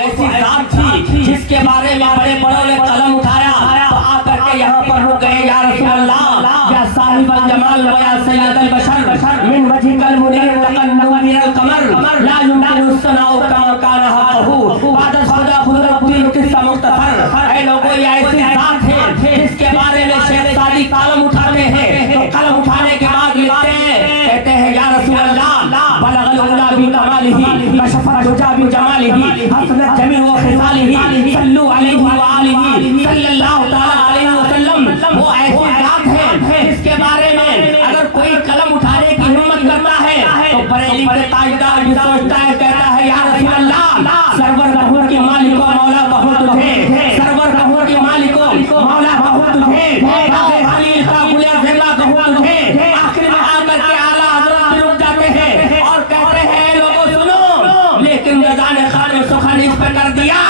ایسی ذات تھی جس کے بارے میں بڑے بڑوں نے قلم اٹھایا تو آ کر کے یہاں پر رک گئے، یا رسول اللہ یا صاحب الجمال و یا سید البشر من وجهك المنیر تقنو من القمر لا يمكن الثناء كما كان حقه بعد خدا خود الدین قصہ مختصر۔ اے لوگوں، یہ ایسی ذات ہے جس کے بارے میں شیخ سعدی قلم اٹھاتے ہیں تو قلم اٹھانے کے بعد لکھتے ہیں، کہتے ہیں یا رسول اللہ بلغ العلا بکمالہ کشف الدجى بجمالہ حسنت جمیع خصالہ صلو علیہ وآلہ صلی اللہ تعالی علیہ وسلم۔ وہ ایسی ذات ہے جس کے بارے میں اگر کوئی قلم اٹھانے کی ہمت کرتا ہے تو بریلی کے تاجدار بھی سوچتا ہے، کہتا ہے یا رسول اللہ سرور کہوں کہ مالک و مولا کہوں تجھے، سرور کہوں کہ مالک و مولا کہوں تجھے، خلیل کا گلیا زندہ کہوں تجھے۔ آخر میں آ کر کے اعلیٰ حضرت بھی رک جاتے ہیں اور کہتے ہیں لوگوں سنو، لیکن رضا نے خان سخن اس پہ کر دیا،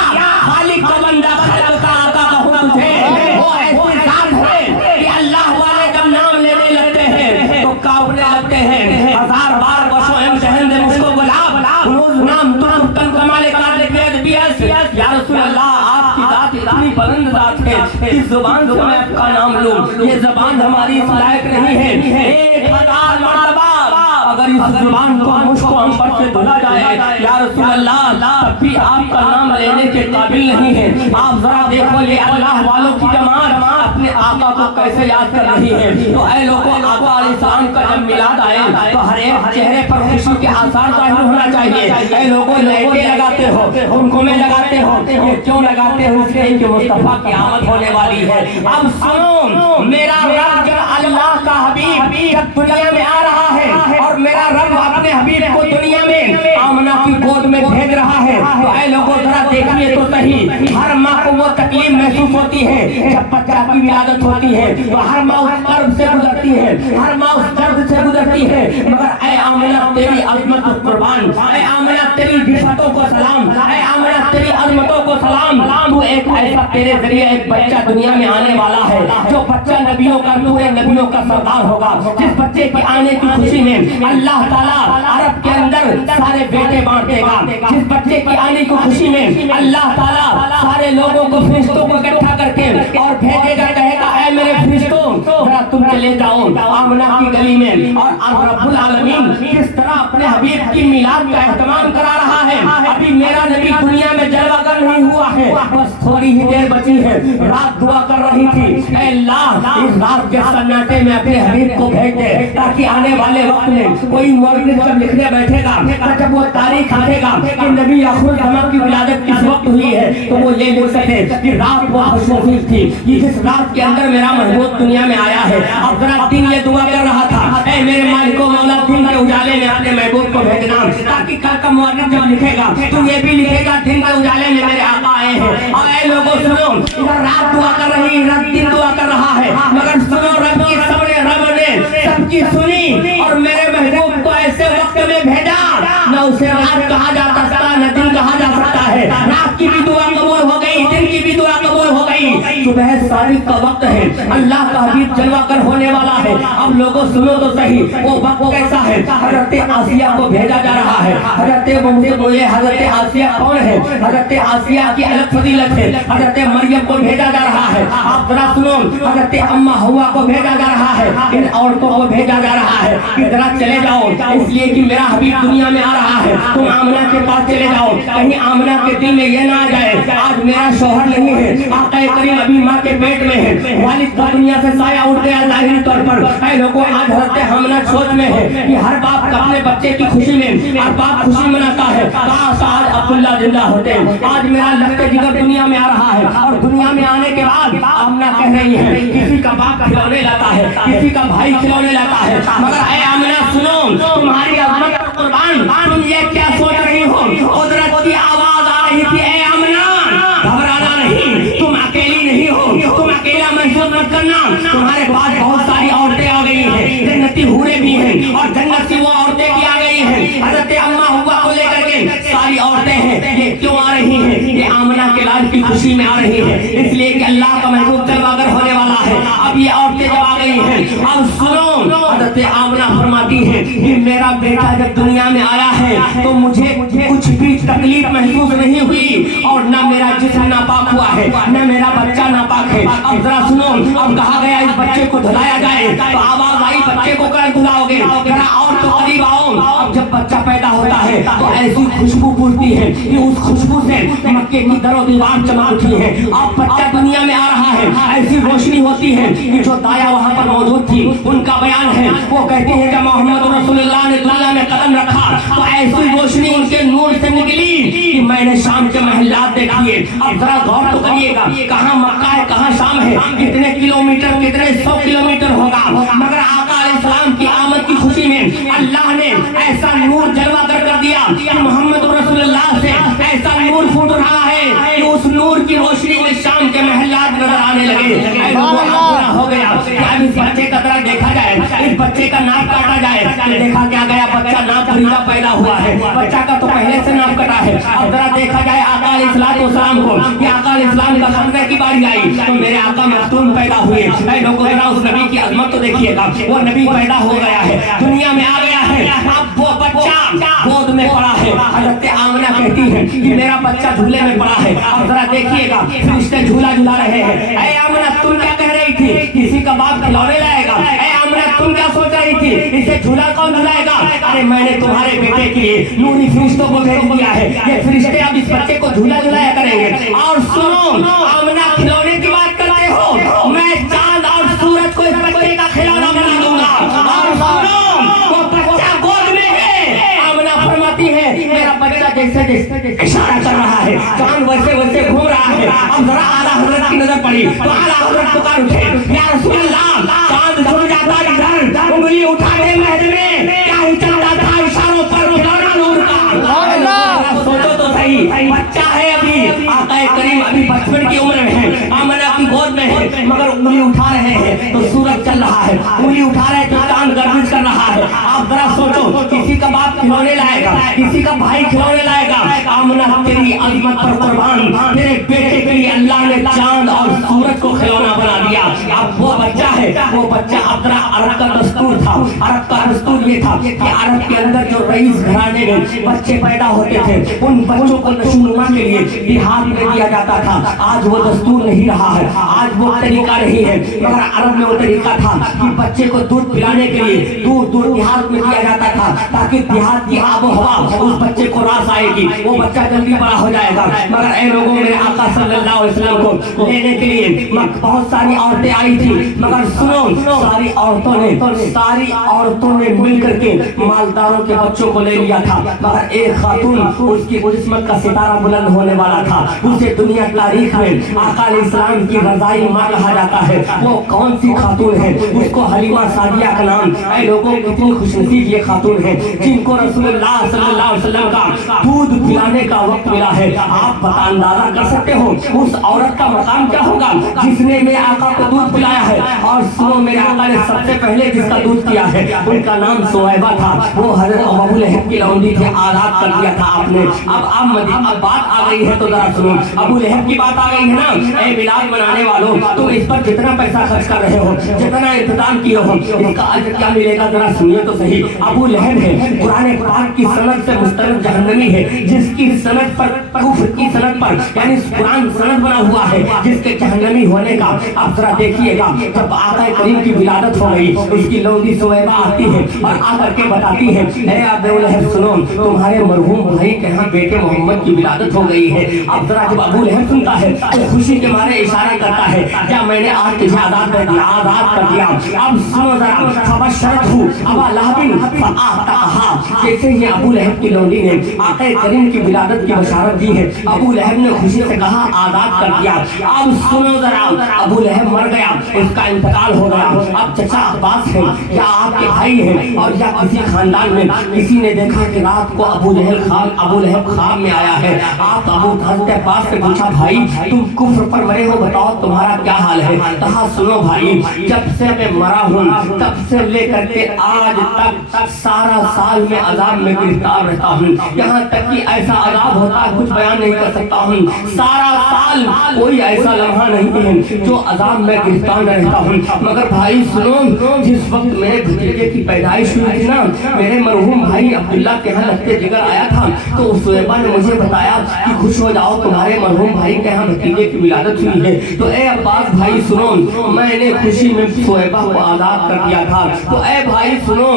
خالق کا بندہ خلق کا آقا کہوں تجھے۔ وہ ایسی ذات ہے کہ اللہ والے جب نام لینے لگتے ہیں تو کانپنے لگتے ہیں، ہزار بار بشو ایم شہند مجھ کو گلاب روز نام تو تن کمالے کارے قید بیس۔ یا رسول اللہ آپ کی ذات اتنی بلند ذات ہے، اس زبان سے میں آپ کا نام لوں، یہ زبان ہماری اس لائق نہیں ہے۔ 1000 مرتبہ اگر اس زبان کو مجھ کو ہم پر سے دھلا جائے یا رسول اللہ تب بھی آپ کا نام لینے کے قابل نہیں ہے۔ آپ ذرا دیکھو یہ اللہ والوں کی جماعت اپنے آقا کو کیسے یاد کر رہی ہے۔ تو اے لوگوں، آقا علیہ السلام کا جب میلاد آئے تو ہر ایک چہرے پر خوشی کے آثار ظاہر ہونا چاہیے۔ اے لوگوں، لائٹیں لگاتے ہو، گمگمے لگاتے ہو، یہ کیوں لگاتے ہو؟ اس لیے کہ مصطفیٰ کی آمد ہونے والی ہے۔ اب سنو، میرا رب جب اللہ کا حبیب جب دنیا میں آ رہا ہے اور میرا رب اپنے حبیب کو دنیا میں آمنہ کی گود میں بھیج رہا ہے تو اے لوگوں ذرا دیکھیے تو صحیح، ہر ماں کو وہ تکلیف محسوس ہوتی ہے جب بچہ کی ولادت ہوتی ہے تو ہر ماں اس کرب سے گزرتی ہے، ہر ماں اس درد سے گزرتی ہے، مگر اے آمنہ تیری عظمت قربان، اے آمنہ تیری جفتوں کو سلام، اے آمنہ تیری عظمتوں کو سلام۔ تو ایک ایسا تیرے ذریعے ایک بچہ دنیا میں آنے والا ہے جو بچہ نبیوں کا نور ہے، نبیوں کا سردار ہوگا، جس بچے کے آنے کی خوشی میں اللہ تعالیٰ عرب کے اندر سارے بیٹے بانٹ دے گا، جس بچے کی آنے کی خوشی میں اللہ تعالیٰ سارے لوگوں کو فرشتوں کو اکٹھا کر کے اور بھیجے گا، کہے گا اے میرے فرشتوں ذرا تم چلے جاؤ آمنہ کی گلی میں۔ اور رب العالمین کس طرح اپنے حبیب کی میلاد کا اہتمام کرا رہا ہے۔ ابھی میرا نبی دنیا میں جلوہ گر نہیں ہوا ہے، بس تھوڑی ہی دیر بچی ہے، رات دعا کر رہی تھی اے اللہ اس رات کے سناٹے میں اپنے حبیب کو بھیج دے تاکہ آنے والے وقت میں کوئی مورخ جب لکھنے بیٹھے گا جب وہ تاریخ لکھے گا کہ نبی آخر الزمان کی ولادت کس وقت ہوئی ہے تو وہ یہ لکھ سکے کہ رات وہ خوش نصیب تھی کہ جس رات کے اندر میرا محبوب دنیا میں آیا ہے۔ اب ذرا دن یہ دعا کر رہا تھا اے میرے مالک و مولا دن کے اجالے میں اپنے محبوب کو بھیجنا تاکہ کل کا مورخ جب لکھے گا تو یہ بھی لکھے گا دن کے اجالے میں میرے آقا آئے ہیں۔ اور اے لوگوں سنو، ادھر رات دعا کر رہی ہے، رات دن دعا کر رہا ہے، مگر سنو رب کی رب نے سب کی سنی اور میرے محبوب کو ایسے وقت میں بھیجا نہ اسے رات کہا جا سکتا نہ دن کہا جا سکتا ہے۔ رات کی بھی دعا قبول ہو گئی، دن کی بھی دعا قبول ہو گئی، صبح صادق کا وقت ہے، اللہ کا حبیب جلوہ گر ہونے والا ہے۔ اب لوگوں سنو تو صحیح وہ وقت کیسا ہے۔ حضرت آسیہ کو بھیجا جا رہا ہے۔ حضرت حضرت آسیہ کون ہے؟ حضرت آسیہ کی الگ فضیلت ہے، حضرت مریم کو بھیجا جا رہا ہے۔ آپ ذرا سنو، حضرت اماں ہوا کو بھیجا جا رہا ہے، ان عورتوں کو بھیجا جا رہا ہے کہ ذرا چلے جاؤ اس لیے کہ میرا حبیب دنیا میں آ رہا ہے، تم آمنہ کے پاس چلے جاؤ، کہیں آمنہ کے دل میں یہ نہ آ جائے آج میرا شوہر نہیں ہے، آقا کریم ابھی ماں کے پیٹ میں ہے، والد کا دنیا سے سایہ اٹھ گیا ظاہری طور پر۔ اے لوگوں، آج حضرت حملہ سوچ میں ہے کہ ہر باپ اپنے بچے کی خوشی میں ہر باپ خوشی مناتا ہے، کاش آج عبداللہ زندہ ہوتے، آج میرا لخت جگر دنیا میں آ رہا ہے۔ اور دنیا میں آنے کے بعد آمنہ کہہ رہی ہے کسی کا باپ کھلونے لاتا ہے، کسی کا بھائی کھلونے لاتا ہے، مگر اے آمنہ سنو، تمہاری عظمت قربان تم یہ کیا سوچ رہی ہو؟ قدرت کی آواز آ رہی تھی اے آمنہ گھبرانا نہیں، تم اکیلی نہیں ہو، تم اکیلا محسوس مت کرنا، تمہارے پاس بہت ساری عورتیں آ گئی ہیں، جنتی حوریں بھی ہیں اور جنت کی وہ عورتیں بھی آ گئی ہیں۔ حضرت اماں ہوا کو لے کر کے ساری عورتیں ہیں، یہ کیوں آ رہی ہیں؟ یہ آمنہ کے لاج کی خوشی میں آ رہی ہے، اس لیے کہ اللہ کا محبوب جلوہ گر ہونے والا ہے۔ अब ये औरतें जब आ गई हैं, अब सुनो, हज़रत आमना फरमाती है कि मेरा बेटा जब दुनिया में आया है तो मुझे कुछ भी तकलीफ महसूस नहीं हुई और न मेरा जिस्म नापाक हुआ है, न मेरा बच्चा नापाक है। अब जरा सुनो, अब कहा गया इस बच्चे को धुलाया जाए, तो आवाज आई बच्चे को कर धुलाओगे, जरा और तो करीब आओ। अब जब बच्चा पैदा होता है तो ऐसी खुशबू फूटती है कि उस खुशबू से मक्के की दरो दीवार चमक उठी है। अब बच्चा दुनिया में आ रहा है, ऐसी रोशनी होती है कि जो दाया वहाँ पर मौजूद थी उनका बयान है, वो कहती है कि मोहम्मद रसूलुल्लाह ने दुनिया में कदम रखा तो ऐसी रोशनी उनके नूर से निकली कि मैंने शाम के महल्लात देखिए। अब जरा गौर तो करिएगा, कहाँ मक्का है कहाँ शाम है, कितने किलोमीटर, कितने 100 किलोमीटर होगा, मगर आका अलैहिस्सलाम की आमद की खुशी में अल्लाह ने ऐसा नूर जलवा कर दिया कि मोहम्मद रसूलुल्लाह से ऐसा नूर फूट रहा है कि उस नूर की रोशनी में शाम के महल्लात नजर आने लगे। हो गया अब इस बच्चे का तरह देखा जाए, इस बच्चे का नाक काटा जाए, देखा क्या गया, बच्चा नाक खरीदा पैदा हुआ है, बच्चा का तो पहले से नाक कटा है। अब जरा देखा जाए आका अलैहिस्सलाम को कि आका अलैहिस्सलाम का खतरे की बारी आई तो मेरे आका मखतूम पैदा हुए। लोगों जरा उस नबी की अजमत तो देखिएगा, वो नबी पैदा हो गया है, दुनिया में आ गया है, अब वो बच्चा गोद में पड़ा है। हज़रत आमना कहती है कि मेरा बच्चा झूले में पड़ा है। अब जरा देखिएगा फरिश्ते झूला झूला रहे हैं। ऐ आमना तुम क्या कह रही थी, किसी का बाप खिलौने लाएगा? ऐ आमना तुम क्या सोच रही थी, इसे झूला कौन झुलाएगा? अरे मैंने तुम्हारे बेटे के लिए नूरी फरिश्तों को भेज दिया है, ये फरिश्ते अब इस बच्चे को झूला झुलाया करेंगे। और सुनो आमना, खिलौने की बात करते हो, मैं चांद और सूरज को इस बच्चे का खिलौना बना दूंगा। और सुनो वो बच्चा गोद में है, आमना फरमाती है मेरा बच्चा जैसे जैसे इशारा कर रहा है, चांद वैसे वैसे घूम रहा है। अब जरा आला हजरत की नजर पड़ी तो आला हजरत पुकार उठे, या रसूलल्लाह, चांद झुक जाता इधर, उंगली उठा के महज में क्या ही चलता था इशारों पर खिलौना नूर का। सोचो तो सही, बच्चा है अभी, आका करीम अभी बचपन की उम्र में है, आमना की गोद में है, मगर उंगली उठा रहे हैं तो सूरज चल रहा है, उंगली उठा रहे तो चांद गर्दिश कर रहा है। आप जरा सोचो, किसी का बाप खिलौने लाएगा, किसी का भाई खिलौने लाएगा, आमना तेरी अजमत पर कुर्बान, तेरे बेटे के लिए अल्लाह ने चांद और सूरज को खिलौना बना दिया। अब वो बच्चा है, वो बच्चा अब जरा अरब का दस्तूर था, अरब का दस्तूर ये था कि अरब के अंदर जो रईस घराने में बच्चे पैदा होते थे उन बच्चों को नशोनुमा के लिए देहात में दिया जाता था। आज वो दस्तूर नहीं रहा है, आज वो तरीका नहीं है, मगर अरब में वो तरीका था कि बच्चे को दूध पिलाने के लिए दूर दूर देहात में दिया जाता था, ताकि देहात की आबो हवा उस बच्चे को रास आएगी, वो बच्चा जल्दी बड़ा हो जाएगा। मगर ऐ लोगों, मेरे आका सल्लल्लाहु अलैहि वसल्लम को लेने के लिए बहुत सारी औरतें आई थी, मगर सुनो सारी औरतों ने मिल करके मालदारों के बच्चों को ले लिया था, मगर एक खातून उसकी किस्मत का सितारा बुलंद होने वाला था, उसे दुनिया तारीख में आका अलैहिस्सलाम की रज़ाई माँ कहा जाता है। वो कौन सी खातून है? उसको हलीमा सादिया का नाम। ऐ लोगों, कितनी खुशनसीब ये खातून है जिनको रसूलुल्लाह सल्लल्लाहु अलैहि वसल्लम का दूध पिलाने का वक्त मिला है। आप अंदाजा कर सकते हो उस औरत का मकाम क्या होगा जिसने मेरे आका को दूध पिलाया है। और सुनो, मेरे आका ने सबसे पहले जिसका दूध पिया है उनका नाम सुहैबा था, वो हज़रत अबू लहब की लौंडी थी, आजाद कर दिया था आपने। अब बात आ गई है तो जरा सुनो, अबू लहब की बात आ गई है ना। ऐ मिलाद मनाने वालों, तुम इस पर जितना पैसा खर्च कर रहे हो, जितना इंतजाम किए हो, इसका अजर क्या मिलेगा जरा सुनिए तो सही। अबू लहब है, कुरान पाक की सनद से मुस्तनद जहन्नमी है, जिसकी सनद पर कुफ्र की सनद पर यानी कुरान सनद बना हुआ है जिसके जहन्नमी होने का। अब जरा देखिएगा, जब आका करीम की विलादत हो गई, उसकी लौंडी सुहैबा आती है और आकर के बताती है, ऐ अबू लहब सुनो, तुम्हारे मरहूम भाई के यहाँ बेटे मोहम्मद की विलादत हो गई है। अब जरा जब अबू लहब सुनता है तो खुशी के मारे इशारा करता है, क्या मैंने आज तुझे आजाद कर दिया, आजाद कर दिया। अब सुनो जरा, फबशरत हूँ अबा लहबिन फआतहा, जैसे ही अबू लहब की लौंडी ने आका करीम की विलादत की बशारत दी है, अबू लहब ने खुशी से कहा आजाद कर दिया। अब सुनो जरा, अबू लहब मर गया, उसका इंतकाल हो गया। अब चचा अब्बास है या आपके भाई हैं और या किसी खानदान में किसी ने देखा कि रात को अबू लहब ख्वाब में आया है। आप अबू अब्बास से पूछा, भाई तुम कुफ्र पर मरे हो, बताओ तुम्हारा کیا حال ہے؟ کہا سنو بھائی، جب سے میں مرا ہوں تب سے لے کر کے آج تک سارا سال میں عذاب میں گرفتار رہتا ہوں، یہاں تک کہ ایسا عذاب ہوتا ہے کچھ بیان نہیں کر سکتا ہوں، سارا سال کوئی ایسا لمحہ نہیں ہے جو عذاب میں گرفتار نہ رہتا ہوں۔ مگر بھائی سنو، جس وقت میرے بھتیجے کی پیدائش ہوئی تھی نا، میرے مرحوم بھائی عبداللہ کے یہاں لگتے جگر آیا تھا، تو اس صحیبہ نے مجھے بتایا کہ خوش ہو جاؤ تمہارے مرحوم بھائی کے یہاں بھتیجے کی ولادت ہوئی ہے۔ تو اے عباس بھائی سنو، میں نے خوشی میں صحیبہ کو آزاد کر دیا تھا۔ تو اے بھائی سنو،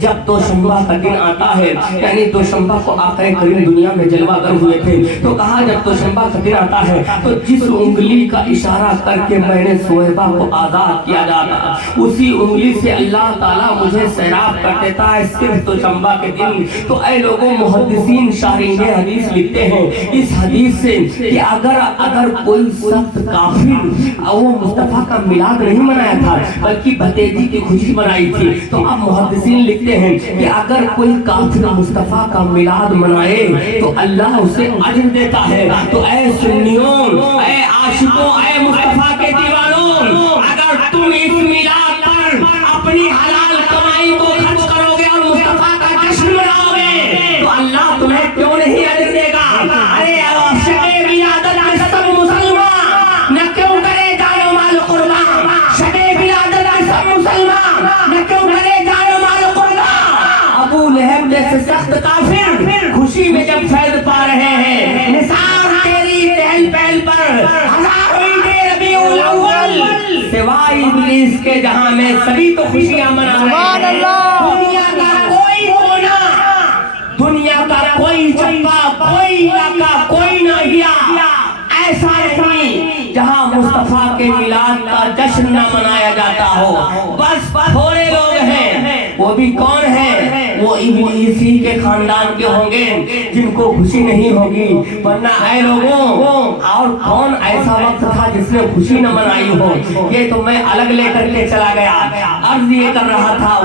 جب دوشنبہ کا دن آتا ہے، یعنی دوشنبہ کو آقا کریم دنیا میں جلوہ گر ہوئے تھے، تو کہا جب دوشنبہ کا دن آتا ہے تو جس انگلی کا اشارہ کر کے میں نے صہیبہ کو آزاد کیا جاتا، اسی انگلی سے اللہ تعالیٰ مجھے سیراب کر دیتا ہے صرف دوشنبہ کے دن۔ تو اے لوگوں، محدثین شارحین حدیث لکھتے ہیں اس حدیث سے کہ اگر کوئی سخت کافر وہ مصطفیٰ کا میلاد نہیں منایا تھا بلکہ بھتیجی کی خوشی منائی تھی، تو اب محدثین لکھتے ہیں کہ اگر کوئی کافر مصطفیٰ کا میلاد منائے تو اللہ اسے اجر دیتا ہے۔ تو اے سنیوں، اے عاشقوں، اے مصطفیٰ کے دیوانوں، اگر تم اس میلاد پر اپنی حلال کمائی کو خرچ کرو گے اور مصطفیٰ کا جشن مناؤ گے تو اللہ تمہیں کیوں نہیں اجر دے گا؟ ارے شب ولادت میں سب مسلمان نہ کیوں کرے جان و مال قربان، شب ولادت میں سب مسلمان نہ کیوں کرے جان و مال قربان۔ ابو لہب جیسے سخت کافر خوشی میں جب فیض پا رہے ہیں، نثار تیری چہل پہل پر ہزاروں عید ربیع الاول، سوائے ابلیس کے جہاں میں سبھی تو خوشیاں منا رہے ہیں۔ دنیا کا کوئی کونا، دنیا کا کوئی چپا، کوئی علاقہ، کوئی ناحیہ ایسا نہیں جہاں مصطفیٰ کے میلاد کا جشن نہ منایا جاتا ہو۔ بس تھوڑے لوگ ہیں، وہ بھی کون ہیں؟ وہ ابلیسی کے خاندان کے ہوں گے جن کو خوشی نہیں ہوگی، ورنہ اے لوگوں اور کون ایسا وقت تھا جس نے خوشی نہ منائی ہو؟ یہ تو میں الگ لے کر کے چلا گیا، عرض یہ کر رہا تھا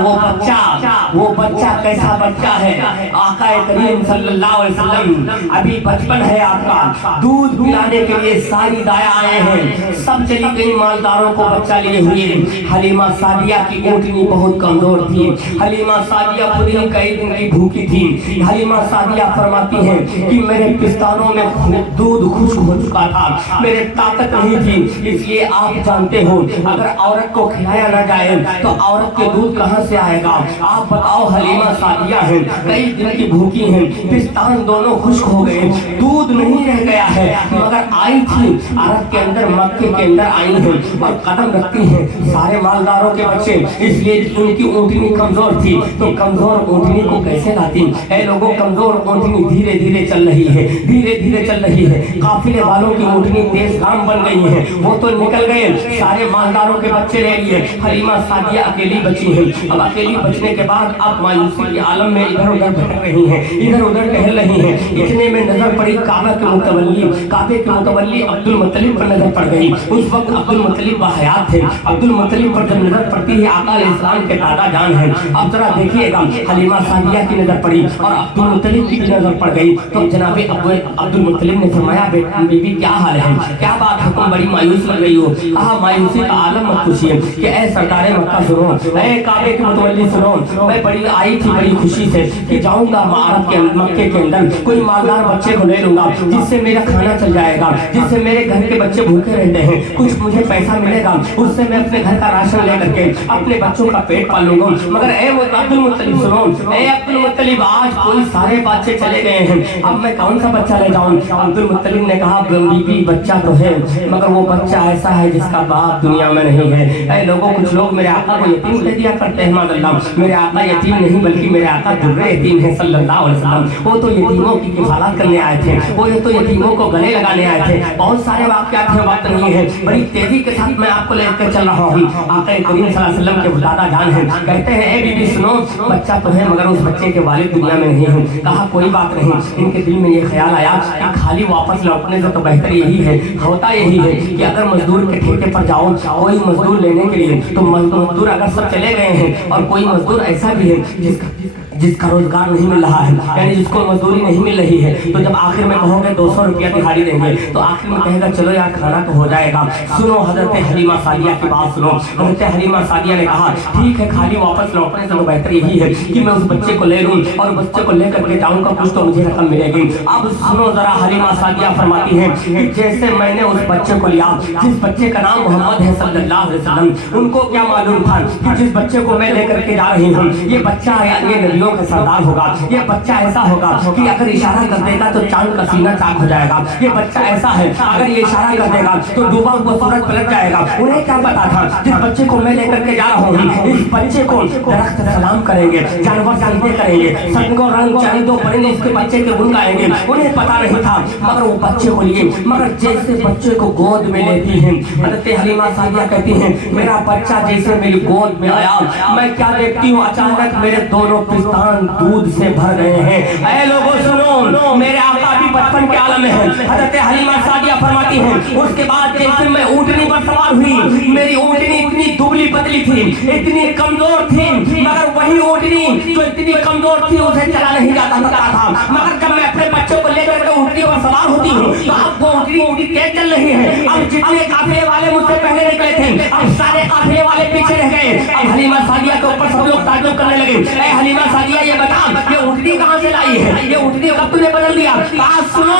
وہ بچہ کیسا بچہ ہے؟ آقا کریم صلی اللہ علیہ وسلم ابھی بچپن ہے آپ کا، دودھ پلانے کے لیے ساری دایا آئے ہیں، سب چلی گئی مالداروں کو بچہ لیے ہوئے۔ حلیمہ سعدیہ کی اونٹنی بہت کمزور تھی، حلیمہ سعدیہ خود ہی کئی دن کی بھوکی تھی۔ حلیمہ سعدیہ فرماتی ہیں کہ میرے پستانوں میں دودھ خشک ہو چکا تھا، میرے طاقت نہیں تھی، اس لیے آپ جانتے ہو اگر عورت کو کھلایا نہ جائے تو عورت کے دودھ کہاں سے آئے گا؟ آپ بتاؤ، حلیمہ سعدیہ ہیں، کئی دن کی بھوکی ہیں، پستان دونوں خشک ہو گئے، دودھ نہیں رہ گیا ہے، مگر آئی تھی عرب کے اندر، مکے کے اندر آئی ہیں اور قدم رکھتی ہیں سارے مالداروں کے بچے، اس لیے ان کی اونٹنی کمزور تھی، تو کمزور اونٹنی کو کیسے لاتی؟ اے لوگوں، کمزور اونٹنی دھیرے دھیرے چل رہی ہے، دھیرے دھیرے چل رہی ہے، قافلے والوں کی اونٹنی تیز گام بن گئی ہے، وہ تو نکل گئے، سارے مالداروں کے بچے لے لیے، حلیمہ سعدیہ اکیلی بچی ہیں۔ اب اکیلی بچنے کے بعد اب مایوسی کے عالم میں ادھر ادھر بھٹک رہی ہیں، ادھر ادھر ٹہل رہی ہیں، اتنے میں نظر پڑی کعبہ کے متولی عبد المطلب پر نظر پڑ گئی۔ اس وقت عبد المطلب باحیات تھے، عبد المطلب پر جب نظر پڑتی ہے آقا علیہ السلام کے دادا جان ہیں، اب ذرا دیکھیے گا، حلیمہ سعدیہ کی نظر پڑی اور عبد المطلب کی نظر پڑ گئی، تو جناب عبد المطلب نے فرمایا بی بی کیا حال ہے، کیا بات ہے، تم بڑی مایوس لگ رہی ہو؟ کہا مایوسی کا عالم مت پوچھیے کہ اے سرکار مکہ سنو، اے کعبے کے متولی سنو، میں بڑی آئی تھی بڑی خوشی سے کہ جاؤں گا عرب کے مکے کے اندر، کوئی مالدار بچے کو لے لوں گا جس سے میرا کھانا چل جائے گا، جس سے میرے گھر کے بچے بھوکے رہتے ہیں، کچھ مجھے پیسہ ملے گا، اس سے میں اپنے گھر کا راشن لے کر کے اپنے بچوں کا پیٹ پالوں گا۔ مگر اے عبد المطلب سنو، اے عبد المطلب آج کوئی سارے بچے چلے گئے ہیں، اب میں کون سا بچہ لے جاؤں؟ عبد المطلب نے کہا بی بی بچہ تو ہے مگر وہ بچہ ایسا ہے جس کا باپ دنیا میں نہیں ہے۔ اے لوگوں، کچھ لوگ میرے آقا کو یتیم کہہ دیا کرتے ہیں، ماذ اللہ، میرے آقا یتیم نہیں بلکہ میرے آقا در یتیم ہے صلی اللہ علیہ وسلم، وہ تو یتیموں کی کفالت کرنے آئے تھے، وہ تو یتیموں کو گلے لگانے آئے تھے۔ بہت سارے واقعات ہیں، وقت نہیں ہے، بڑی تیزی کے ساتھ میں آپ کو لے کر چل رہا ہوں۔ آقا کریم صلی اللہ علیہ وسلم کے دادا جان ہیں، کہتے ہیں اے بی بی سنو، بچہ تو ہے हैं मगर उस बच्चे के वालिद दुनिया में नहीं हैं। कहा कोई बात नहीं। इनके दिल में ये ख्याल आया कि खाली वापस लौटने से तो बेहतर यही है, होता यही है कि अगर मजदूर के ठेके पर जाओ कोई मजदूर लेने के लिए, तो मजदूर अगर सब चले गए हैं और कोई मजदूर ऐसा भी है जिसका रोजगार नहीं मिल रहा है, यानी जिसको मजदूरी नहीं मिल रही है, तो जब आखिर में कहोगे 200 रुपया दिहाड़ी देंगे तो आखिर में कहेगा चलो यार खाना तो हो जाएगा। सुनो हजरत हलीमा सादिया की बात सुनो। हजरत हलीमा सादिया ने कहा ठीक है, खाली वापस लौटने से तो बेहतर यही है कि मैं उस बच्चे को ले लूं और बच्चे को लेकर के जाऊंगा, कुछ तो मुझे रकम मिलेगी। अब सुनो जरा, हलीमा सादिया फरमाती है कि जैसे मैंने उस बच्चे को लिया, जिस बच्चे का नाम मोहम्मद है सल्लल्लाहु अलैहि वसल्लम, उनको क्या मालूम था कि जिस बच्चे को मैं लेकर के जा रही हूँ ये बच्चा ये नबियों का सरदार होगा, ये बच्चा ऐसा होगा कि अगर इशारा कर देगा तो चांद का सीना चाक हो जाएगा, ये बच्चा ऐसा है अगर ये इशारा कर देगा तो डूबा हुआ सूरज पलट जाएगा। उन्हें क्या पता था जिस बच्चे को मैं लेकर के जा रहा हूँ इस बच्चे को दरख्त सलाम करेंगे, जानवर सजदे करेंगे, सदगो रंग चरिंदो परिंदे इसके बच्चे के गुण गाएंगे। उन्हें पता नहीं था मगर वो बच्चे को लिए, मगर जैसे बच्चे को गोद में लेती हैं हज़रत हलीमा सादिया कहती हैं मेरा बच्चा जैसे मेरी गोद में आया, मैं क्या देखती हूँ अचानक मेरे दोनों पिस्तान दूध से भर गए हैं। ऐ लोगों सुनो, मेरे आका भी बचपन के आलम में है। हज़रत हलीमा सादिया फरमाती हैं उसके बाद जैसे मैं ऊँटनी पर सवार हुई, मेरी ऊँटनी इतनी दुबली पतली थी, इतनी कमजोर थी, मगर वही ऊँटनी जो इतनी कमजोर थी उसे चला नहीं जाता था। मगर जब मैं अपने बच्चों को लेकर के ऊँटनी पर सवार होती हूँ तो अब वो ऊँटनी तेज चल रही है। अब जितने काफिले वाले मुझसे पहले निकले थे अब सारे काफिले वाले पीछे रह गए। अब हलीमा सादिया के ऊपर सब लोग ताज्जुब करने लगे, ऐ हलीमा सादिया ये बता ये ऊँटनी कहाँ से लाई है, ये ऊँटनी कब तूने बदल दिया? कहा सुनो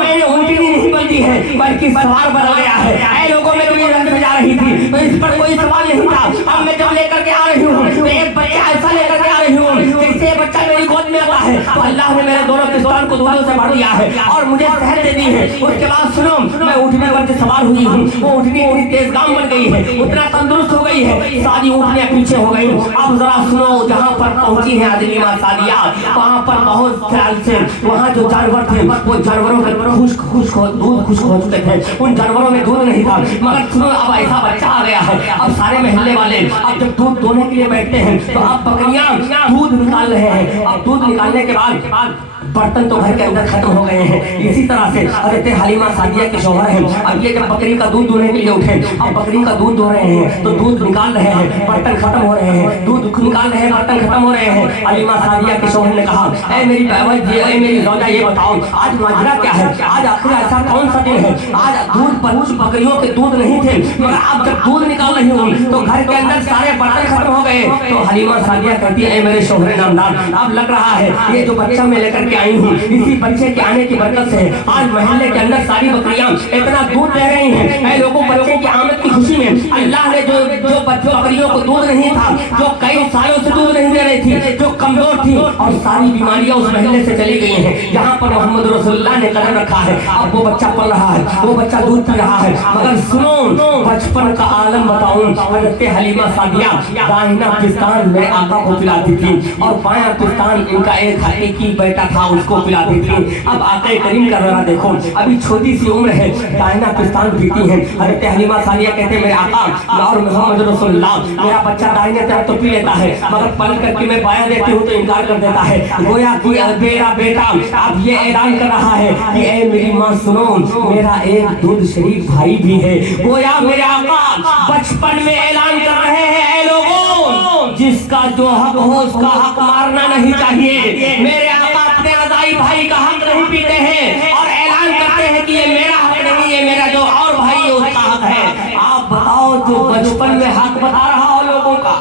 मैंने ऊँटनी नहीं बदली है बल्कि सवार बदल गया है। ऐ लोगों में तुम्हें रंग में जा रही थी तो इस पर कोई सवाल नहीं था। अब मैं जब लेकर के आ रही हूँ तो एक बच्चा ऐसा लेकर के आ रही हूँ जिससे बच्चा मेरी गोद में आता है तो अल्लाह ने मेरे दोनों पिस्तान को दूधों से भर दिया है और मुझे सेहत दे दी है। उसके बाद सुनो मैं ऊँटनी पर सवार हुई हूँ, वो ऊँटनी इतनी तेज गाम बन गई है, उतना तंदुरुस्त हो गई है, सारी ऊँटनियाँ पीछे हो गई। अब जरा सुनो जहाँ पर पहुंची है हलीमा सादिया वहाँ पर बहुत ख्याल से वहाँ जो जानवर थे वो जानवरों के दूध खुश्क हो चुके थे, उन जानवरों में दूध नहीं था। मगर सुनो अब ऐसा बच्चा आ गया है, अब सारे महल्ले वाले अब जब दूध दोने के लिए बैठते हैं तो अब बकरियां दूध निकाल रहे हैं। अब दूध निकालने के बाद बर्तन तो घर के अंदर खत्म हो गए हैं। इसी तरह से हज़रत हलीमा सादिया के शौहर हैं, अब ये जब बकरी का दूध दोने के लिए उठे, अब बकरी का दूध दो रहे हैं तो दूध निकाल रहे हैं, बर्तन खत्म हो रहे हैं, दूध निकाल रहे हैं, बर्तन खत्म हो रहे हैं। हलीमा सादिया के शौहर ने कहा ऐ मेरी बहन जी, ऐ मेरी रौजा ये बताओ आज माजरा क्या है, आज आखिर ऐसा कौन सा दिन है? आज दूध पर बकरियों के दूध नहीं थे मगर अब जब दूध निकाल रही हूँ तो घर के अंदर सारे बर्तन खत्म हो गए। तो हलीमा सादिया कहती है मेरे शौहर नामदार अब लग रहा है ये जो बच्चा मैं लेकर के आई हूँ इसी बच्चे के आने की बरकत से आज महल्ले के अंदर सारी बकरियां इतना दूध दे रही हैं। ऐ लोगों बच्चे की आमद की खुशी में अल्लाह ने जो बकरियों को दूध नहीं था, जो कई सालों से दूध नहीं दे रही थी, जो कमजोर थी और सारी बीमारियां उस महल्ले से चली गई हैं। जहाँ पर मोहम्मद रसूलुल्लाह ने कदम रखा है अब वो बच्चा पल रहा है, वो बच्चा दूध पी रहा है। मगर सुनो बचपन का आलम बताऊं, हज़रत हलीमा सादिया दाहिना पिस्तान मेरे आका को पिलाती थी और बायां पिस्तान इनका एक हकीकी बेटा था उसको पिलाती थी। अब आका करीम का जरा देखो, अभी छोटी सी उम्र है, दाहिना पिस्तान पीती है। हज़रत हलीमा सादिया कहते मेरे आका और मोहम्मद रसूलुल्लाह मेरा बच्चा दाहिने तरफ तो पी लेता है मगर पल करके मैं बायां देती हूँ तो इनकार कर देता है। गोया कि मेरा बेटा अब ये ऐलान कर रहा है कि ऐ मेरी माँ सुनो मेरा एक दूध शरीफ भाई भी है। गोया मेरे आका बचपन में ऐलान कर रहे हैं ऐ लोगों जिसका जो हक हो उसका हक मारना नहीं चाहिए। मेरे आका अपने अज़ाई भाई का हक नहीं पीते हैं और ऐलान करते हैं कि ये मेरा हक नहीं है, मेरा जो और भाई है उसका हक है। आप बताओ जो बचपन में हक बता रहा हो लोगों का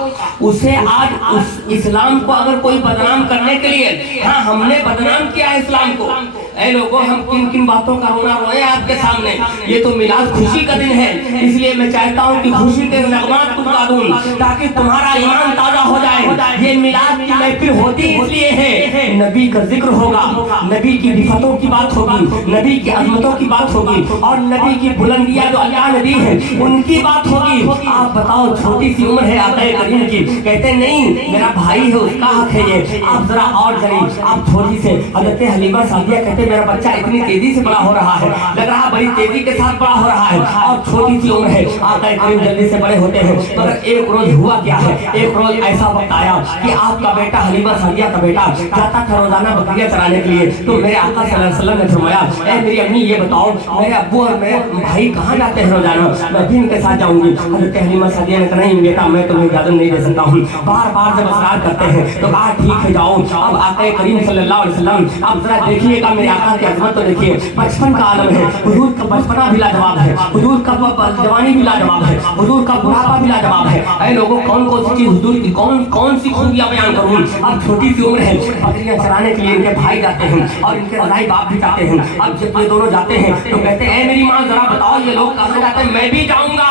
उसे आज उस इस्लाम को अगर कोई बदनाम करने के लिए, हाँ हमने बदनाम किया है इस्लाम को। ऐ लोगों हम किन किन बातों का रोना रोए आपके सामने। ये तो मिलाद खुशी का दिन है, इसलिए मैं चाहता हूँ कि खुशी के नगमात गा दूं ताकि तुम्हारा ईमान ताजा हो जाए। ये मिलाद की महफिल होती इसलिए है नबी का जिक्र होगा, नबी की रिफतों की बात होगी, नबी की अजमतों की बात होगी और नबी की बुलंदियां जो अल्लाह ने दी है उनकी बात होगी। आप बताओ छोटी सी उम्र है आका करीम की, कहते नहीं मेरा भाई है उसका हक है ये। आप जरा और करें, आप थोड़ी से हज़रत हलीमा सादिया कहते थे मेरा बच्चा इतनी तेजी से बड़ा हो रहा है, लग रहा बड़ी तेजी के साथ बड़ा हो रहा है और छोटी सी उम्र है। आका करीम जल्दी से बड़े होते हैं। मगर एक रोज हुआ क्या है, एक रोज ऐसा वक्त आया कि आपका बेटा हलीमा सादिया का बेटा जाता था रोजाना बकरियां चराने के लिए। तो मेरे आका सल्लल्लाहु अलैहि वसल्लम ने फरमाया, ए मेरी अम्मी ये बताओ मेरे अब्बू और मेरे भाई कहाँ जाते हैं रोजाना, मैं भी इनके साथ जाऊंगी। हज़रत हलीमा सादिया ने कहा नहीं बेटा मैं तुम्हें इजाजत नहीं दे सकता हूँ। बार बार जब असरार करते हैं तो कहा ठीक है जाओ। अब आका करीम सल्लल्लाहु अलैहि वसल्लम अब जरा देखिएगा मेरे आका की अजमत तो देखिए, बचपन का आलम है, हुजूर का बचपना भी लाजवाब है, हुजूर का जवानी भी लाजवाब है, हुजूर का बुढ़ापा भी लाजवाब है। ऐ लोगों कौन कौन सी चीज हुजूर की कौन सी खूबियां बयान करूं। अब छोटी सी उम्र है, बकरियां चराने के लिए इनके भाई जाते हैं और इनके रज़ाई बाप भी जाते हैं। अब जब ये दोनों जाते हैं तो कहते हैं मेरी माँ जरा बताओ ये लोग कहाँ जाते हैं, मैं भी जाऊंगा।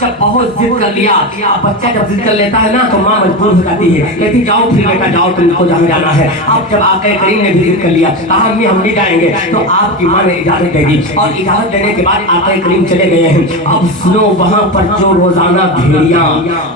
जब बहुत जिद कर लिया, बच्चा जब जिद कर लेता है ना तो माँ मजबूर हो जाती है, कहती जाओ फिर बेटा जाओ तुमको जहाँ जाना है। अब जब आका करीम ने भी जिद कर लिया, कहा अम्मी हम भी जाएंगे, तो आपकी माँ ने इजाजत दे दी और इजाजत देने के बाद आका करीम चले गए हैं। अब सुनो वहाँ पर जो रोजाना भेड़िया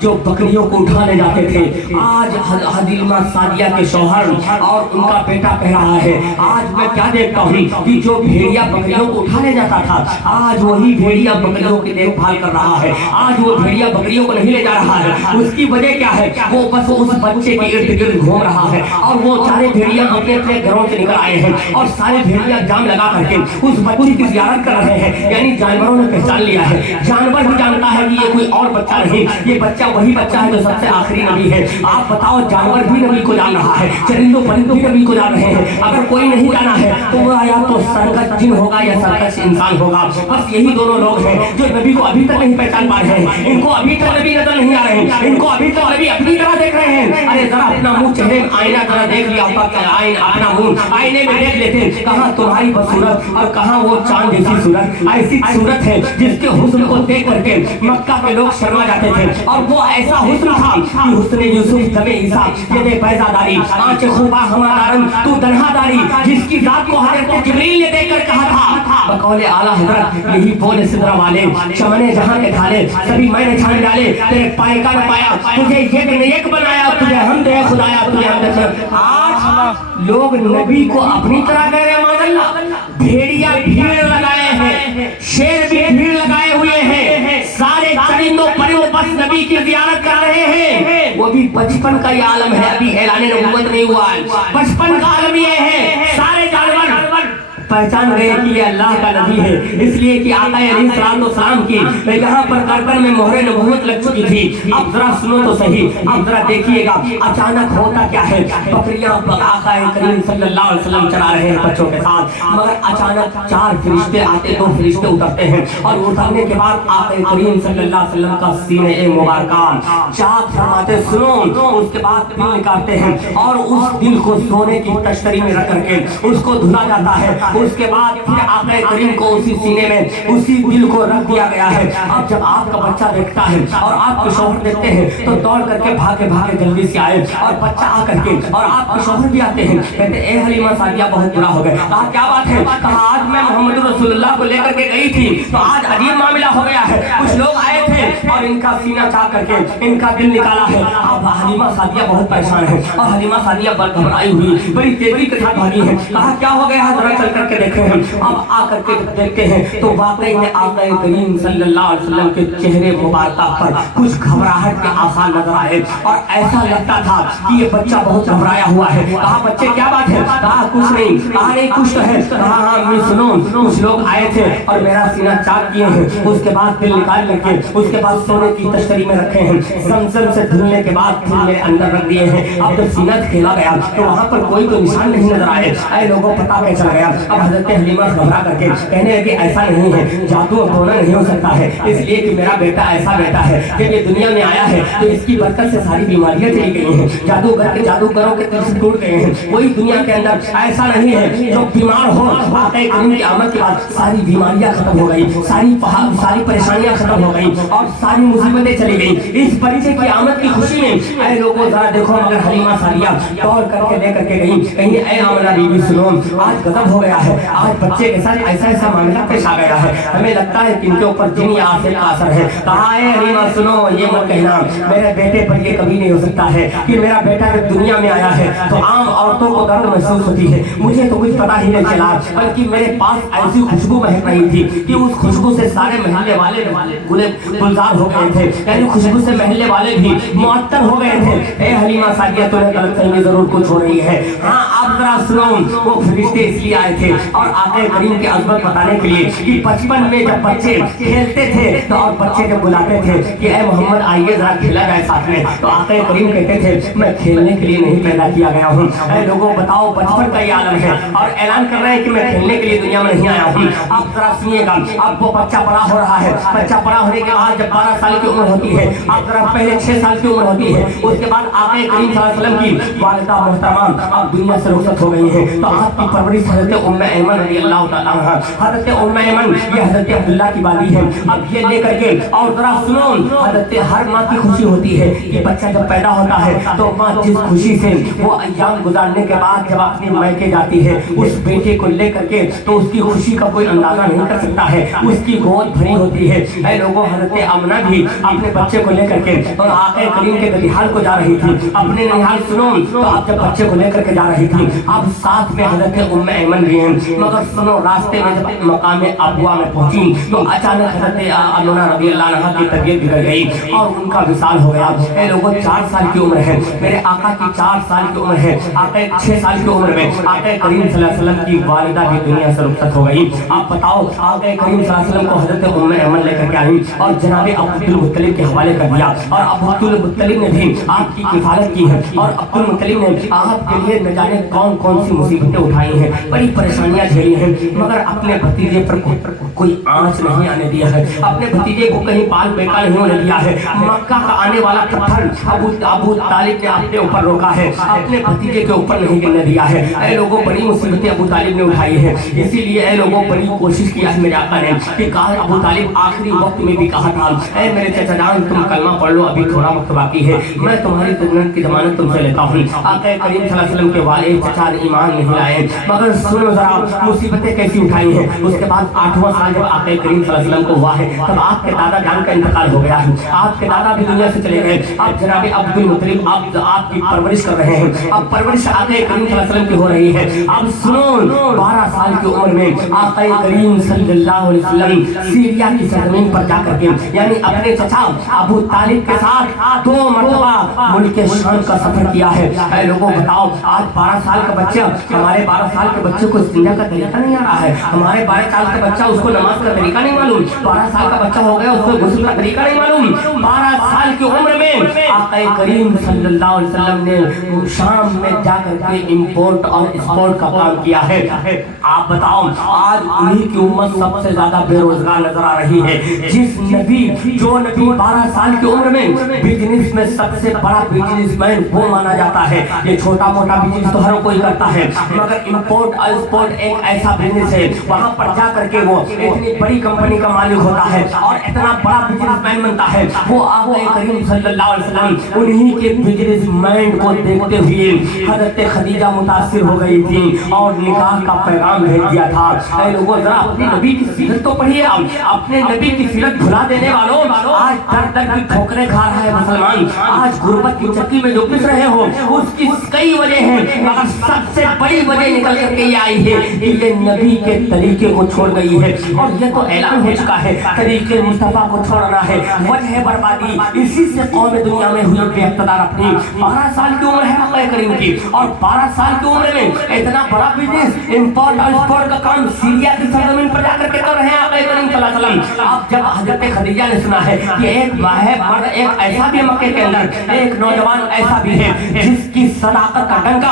जो बकरियों को उठाने जाते थे, आज हलीमा सादिया के शौहर और उनका बेटा कह रहा है आज मैं क्या देखता हूँ कि जो भेड़िया बकरियों को उठाने जाता था आज वही भेड़िया बकरियों की देखभाल कर रहा है। आज वो भेड़िया बकरियों को नहीं ले जा रहा है। उसकी वजह क्या है, वो बस उस बच्चे के इर्द गिर्द घूम रहा है और वो सारे भेड़िया अपने अपने घरों से निकल आए हैं और सारे भेड़िया जाम लगा करके उस बच्चे की ज़ियारत कर रहे हैं। यानी जानवरों ने पहचान लिया है, जानवर भी जानता है कि ये कोई और बच्चा नहीं, ये बच्चा वही बच्चा है जो सबसे आखिरी नबी है। आप बताओ जानवर भी नबी को जान रहा है, चरिंदों परिंदों भी नबी को जान रहे हैं। अगर कोई नहीं जाना है तो वो या तो सरकश जिन होगा या सरकश इंसान होगा। बस यही दोनों लोग हैं जो नबी को अभी तक नहीं पहचान पा रहे हैं। इनको अभी तक नबी नजर नहीं आ रहे हैं, इनको अभी तक नबी अपनी तरह देख रहे हैं। अरे जरा अपना मुंह चेहरे में आईना जरा देख लिया, अपना मुंह आईने में देख लेते हैं, कहाँ तुम्हारी बसूरत और कहाँ वो चांद जैसी सूरत। ऐसी सूरत है जिसके हुस्न को देख करके मक्का के लोग शर्मा जाते थे और वो ऐसा हुस्न था कि हुस्न यूसुफ दमे ईसा ये पैजादारी आंच खूबा हमारा रंग तू दनहादारी, जिसकी जात को हज़रत जिब्रील ने देखकर कहा था बकौले आला हज़रत यही बोले सिदरा वाले चमने जहां के थाले सभी मैंने छान डाले तेरे पाए का न पाया, तुझे एक बनाया, तुझे हम दे खुदाया, तुझे हम दे। आज लोग नबी को अपनी तरह कह रहे हैं माशाअल्लाह, भेड़िया भीड़ लगाए हैं, शेर भी भीड़ लगाए हुए हैं, सारे चरिंदों परिंदों बस नबी की ज़ियारत कर रहे हैं। वो भी बचपन का ये आलम है, अभी ऐलान नबूवत नहीं हुआ है, बचपन का आलम ये है। सारे जानवर पहचान गए कि ये अल्लाह का नबी है, इसलिए कि आका अलैहिस्सलाम की यहाँ पर करकर में मोहरे नबूवत लग चुकी थी। अब जरा सुनो तो सही, अब जरा देखिएगा अचानक होता क्या है। बकरियां आका करीम सल्लल्लाहु अलैहि वसल्लम चरा रहे हैं बच्चों के साथ, मगर अचानक चार फरिश्ते आते, दो फरिश्ते उतरते हैं और उतरने के बाद आका करीम सल्लल्लाहु अलैहि वसल्लम का सीने मुबारक चाक फरमाते सुनो, उसके बाद दिल निकालते हैं और उस दिल को सोने की तश्तरी में रख करके उसको धुला जाता है। उसके बाद फिर आका करीम को उसी सीने में उसी दिल को रख दिया गया है। अब जब आपका बच्चा देखता है और आपके शौहर देखते हैं तो दौड़ करके भागे भागे जल्दी से आए और बच्चा आकर के और आपके शौहर भी आते हैं, कहते ए हलीमा सादिया बहुत बुरा हो गया। कहा क्या बात है, कहा आज मैं मोहम्मद रसूलुल्लाह को लेकर के गई थी तो आज अजीब मामला हो गया है, कुछ लोग आए थे और इनका सीना चाक करके इनका दिल निकाला है। अब हलीमा सादिया बहुत परेशान है और हलीमा सादिया बड़ी घबराई हुई बड़ी तेजी के साथ भागी है। कहा क्या हो गया है, जरा चल करके देखे हैं। अब आकर के देखते हैं तो वाकई में आका करीम सल्लल्लाहु अलैहि वसल्लम के चेहरे मुबारक पर कुछ घबराहट के आसार नजर आए और ऐसा लगता था कि ये बच्चा बहुत घबराया हुआ है। कहा बच्चे क्या बात है, कहा कुछ नहीं, कहा नहीं कुछ तो है। कहा हाँ मैं सुनो, कुछ लोग आए थे और मेरा सीना चाक किए हैं, उसके बाद दिल निकाल करके उसके बाद सोने की तश्तरी में रखे हैं, ज़मज़म से धुलने के बाद फिर मेरे अंदर रख दिए हैं। अब जब सीना खेला गया तो वहाँ पर कोई निशान नहीं नजर आए। ऐ लोगों पता कैसे चल गया। अब हज़रत हलीमा घबरा करके कहने लगे ऐसा नहीं है, जादू अब होना नहीं हो सकता है, इसलिए कि मेरा बेटा ऐसा बेटा है जब ये दुनिया में आया है तो इसकी बरकत से सारी बीमारियां चली गई हैं, जादूगरों के दिल से टूट गए हैं। वही दुनिया के अंदर ऐसा नहीं है जो बीमार हो आका करीम की आमद के बाद सारी बीमारियां खत्म हो गई, सारी परेशानियां खत्म हो गई और सारी मुसीबतें चली गई। इस बच्चे की आमद की खुशी में ऐ लोगों जरा देखो, मगर हलीमा सादिया दौड़ करके लेकर के गई, कहीं ऐ आमना बीबी सुनो, आज गजब हो गया है, आज बच्चे के साथ ऐसा ऐसा मामला पेश आ गया है, हमें लगता है कि इनके ऊपर जिन या आसिर का असर है। कहा है हलीमा सुनो, ये मत कहना मेरे बेटे पर ये कभी नहीं हो सकता है कि मेरा बेटा जब दुनिया में आया है तो आम औरतों को दर्द महसूस होती है, मुझे तो कुछ पता ही नहीं चला, बल्कि मेरे पास ऐसी खुशबू महक रही थी कि उस खुशबू से सारे महल्ले वाले गुलजार हो गए थे, यानी खुशबू से महल्ले वाले भी मुअत्तर हो गए थे। ए हलीमा सादिया, तुम्हें गलतफहमी जरूर कुछ हो रही है। हाँ, आप जरा सुनो, वो फरिश्ते इसलिए आए थे और आक़ा करीम की अज़मत बताने के लिए कि बचपन में जब बच्चे खेलते थे तो और बच्चे जब बुलाते थे कि ए मोहम्मद आइए जरा खेला जाए साथ में, तो आक़ा करीम कहते थे मैं खेलने के लिए नहीं पैदा किया गया हूँ। ऐ लोगों बताओ, बचपन का ये आलम है और ऐलान कर रहे हैं कि मैं खेलने के लिए दुनिया में नहीं आया हूँ। आप जरा सुनिएगा, अब वो बच्चा बड़ा हो रहा है, बच्चा बड़ा होने के बाद जब 12 साल की उम्र होती है, आप जरा पहले 6 साल की उम्र होती है, उसके बाद आक़ा करीम सल्लल्लाहु अलैहि वसल्लम की वालिदा मोहतरमा अब दुनिया से रुखसत हो गई है, तो आपकी परवरिश हज़रत उम्मे ऐमन रज़ियल्लाहु ताला अन्हा, हज़रत उम्मे ऐमन ये हज़रत अब्दुल्ला की बाली है। अब ये लेकर के और जरा सुनो, हज़रत हर माँ की खुशी होती है कि बच्चा जब पैदा होता है तो माँ जिस खुशी से वो अय्याम गुजारने के बाद जब अपनी मायके जाती है उस बेटे को लेकर के, तो उसकी खुशी का कोई अंदाजा नहीं कर सकता है, उसकी गोद भरी होती है। ऐ लोगों, हज़रत आमना भी अपने बच्चे को लेकर के और आक़ा करीम के ननिहाल को जा रही थी, अपने ननिहाल सुनो, तो आप जब बच्चे को लेकर के जा रही थी, अब साथ में हज़रत उम्मे ऐमन भी हैं, मगर सुनो, रास्ते में जब मकाम अबवा में पहुंची तो अचानक हज़रत आमना रज़ियल्लाहु अन्हा की तबीयत बिगड़ गई और उनका विसाल हो गया। ऐ लोगों, 4 साल की उम्र है, मेरे आका की 4 साल की उम्र है, आका 6 साल की उम्र में आका करीम सल्लल्लाहु अलैहि वसल्लम की वालिदा भी दुनिया से रुखसत हो गई। आप बताओ, आका करीम सल्लल्लाहु अलैहि वसल्लम को हज़रत उम्मे ऐमन लेकर के आई और जनाब अब्दुल मुत्तलिब के हवाले कर दिया, और अब्दुल मुत्तलिब ने भी आपकी किफायत की है, और अब्दुल मुत्तलिब ने आपके लिए न जाने कौन कौन सी मुसीबतें उठाई हैं, बड़ी परेशानियां झेली हैं, मगर अपने भतीजे पर कोई आंच नहीं आने दिया है, अपने भतीजे को कहीं बाल बेकार नहीं होने दिया है। मक्का का आने वाला पत्थर अबू तालिब ने अपने ऊपर रोका है, अपने भतीजे के ऊपर नहीं गिरने दिया है। ऐ लोगों, बड़ी मुसीबतें अबू तालिब ने उठाई है, इसीलिए ऐ लोगों बड़ी कोशिश किया है मेरे आका ने कि कहा अबू तालिब आखिरी वक्त में भी कहा था, ऐ मेरे चचा जान तुम कलमा पढ़ लो, अभी थोड़ा वक्त बाकी है, मैं तुम्हारी जन्नत की जमानत तुमसे लेता हूँ। आका करीम सल्लल्लाहु अलैहि वसल्लम के वाले चचा ने ईमान नहीं लाए, मगर सुनो जरा मुसीबतें कैसी उठाई हैं। उसके बाद 8वां साल जब आका करीम सल्लल्लाहु अलैहि वसल्लम को हुआ है, तब आपके दादा जान का इंतकाल हो गया है, आपके दादा भी दुनिया से चले गए, अब जनाब अब्दुल मुत्तलिब आपकी परवरिश कर रहे हैं, अब परवरिश आका करीम सल्लल्लाहु अलैहि वसल्लम की हो रही है। अब सुनो, 12 साल की उम्र में आका करीम सल्लल्लाहु अलैहि वसल्लम सीरिया की सरजमीन पर जाकर के, यानी अपने चचा अबू तालिब के साथ 2 मरतबा मुल्क शाम का सफर किया है। ऐ लोगों बताओ, आज 12 साल का बच्चा, हमारे 12 साल के बच्चे को सीना का तरीका नहीं आ रहा है, हमारे 12 साल का बच्चा उसको नमाज का तरीका नहीं मालूम, 12 साल का बच्चा हो गया उसको गुस्ल का तरीका नहीं मालूम। 12 साल की उम्र में आका करीम सल्लल्लाहु अलैहि वसल्लम ने शाम में जाकर के इंपोर्ट और एक्सपोर्ट का काम किया है। आप बताओ, आज उन्हीं की उम्मत सबसे ज्यादा बेरोजगार नजर आ रही है। जो नबी 12 साल की उम्र में बिजनेस में सबसे बड़ा बिजनेसमैन वो माना जाता है, ये छोटा मोटा बिजनेस तो हर कोई करता है, मगर इंपोर्ट और एक्सपोर्ट एक ऐसा बिजनेस है, वहां पर जा करके वो इतनी बड़ी कंपनी का मालिक होता है और इतना बड़ा बिजनेसमैन बनता है। वो आका करीम सल्लल्लाहु अलैहि वसल्लम उन्हीं के बिजनेसमैन को देखते हुए हज़रत खदीजा मुतासिर हो गई थी और निकाह का पैगाम भेज दिया था। ऐ लोगों, जरा अपने नबी की सीरत तो पढ़िए, अपने नबी की सीरत भुला देने वालों, आज दर दर की ठोकरें खा रहा है मुसलमान, आज गुर्बत की चक्की में जो पिस रहे हो उसकी कई वजह हैं, मगर सबसे बड़ी वजह निकल करके ये आई है कि ये नबी के तरीके को छोड़ गई है, और ये तो ऐलान हो चुका है तरीके मुस्तफा को छोड़ना है, वजह बर्बादी। इसी से कौम दुनिया में हुई बेइख्तियार अपनी 12 साल की उम्र है आका करीम की, और 12 साल की उम्र में इतना बड़ा बिजनेस इंपोर्ट और एक्सपोर्ट का काम सीरिया की सरजमीन पर जाकर के कर रहे हैं आका करीम सल्लल्लाहु अलैहि वसल्लम। अब जब हजरत खदीजा ने सुना है कि एक मर्द, एक ऐसा भी मक्के के अंदर एक नौजवान ऐसा भी है जिसकी सदाकत का डंका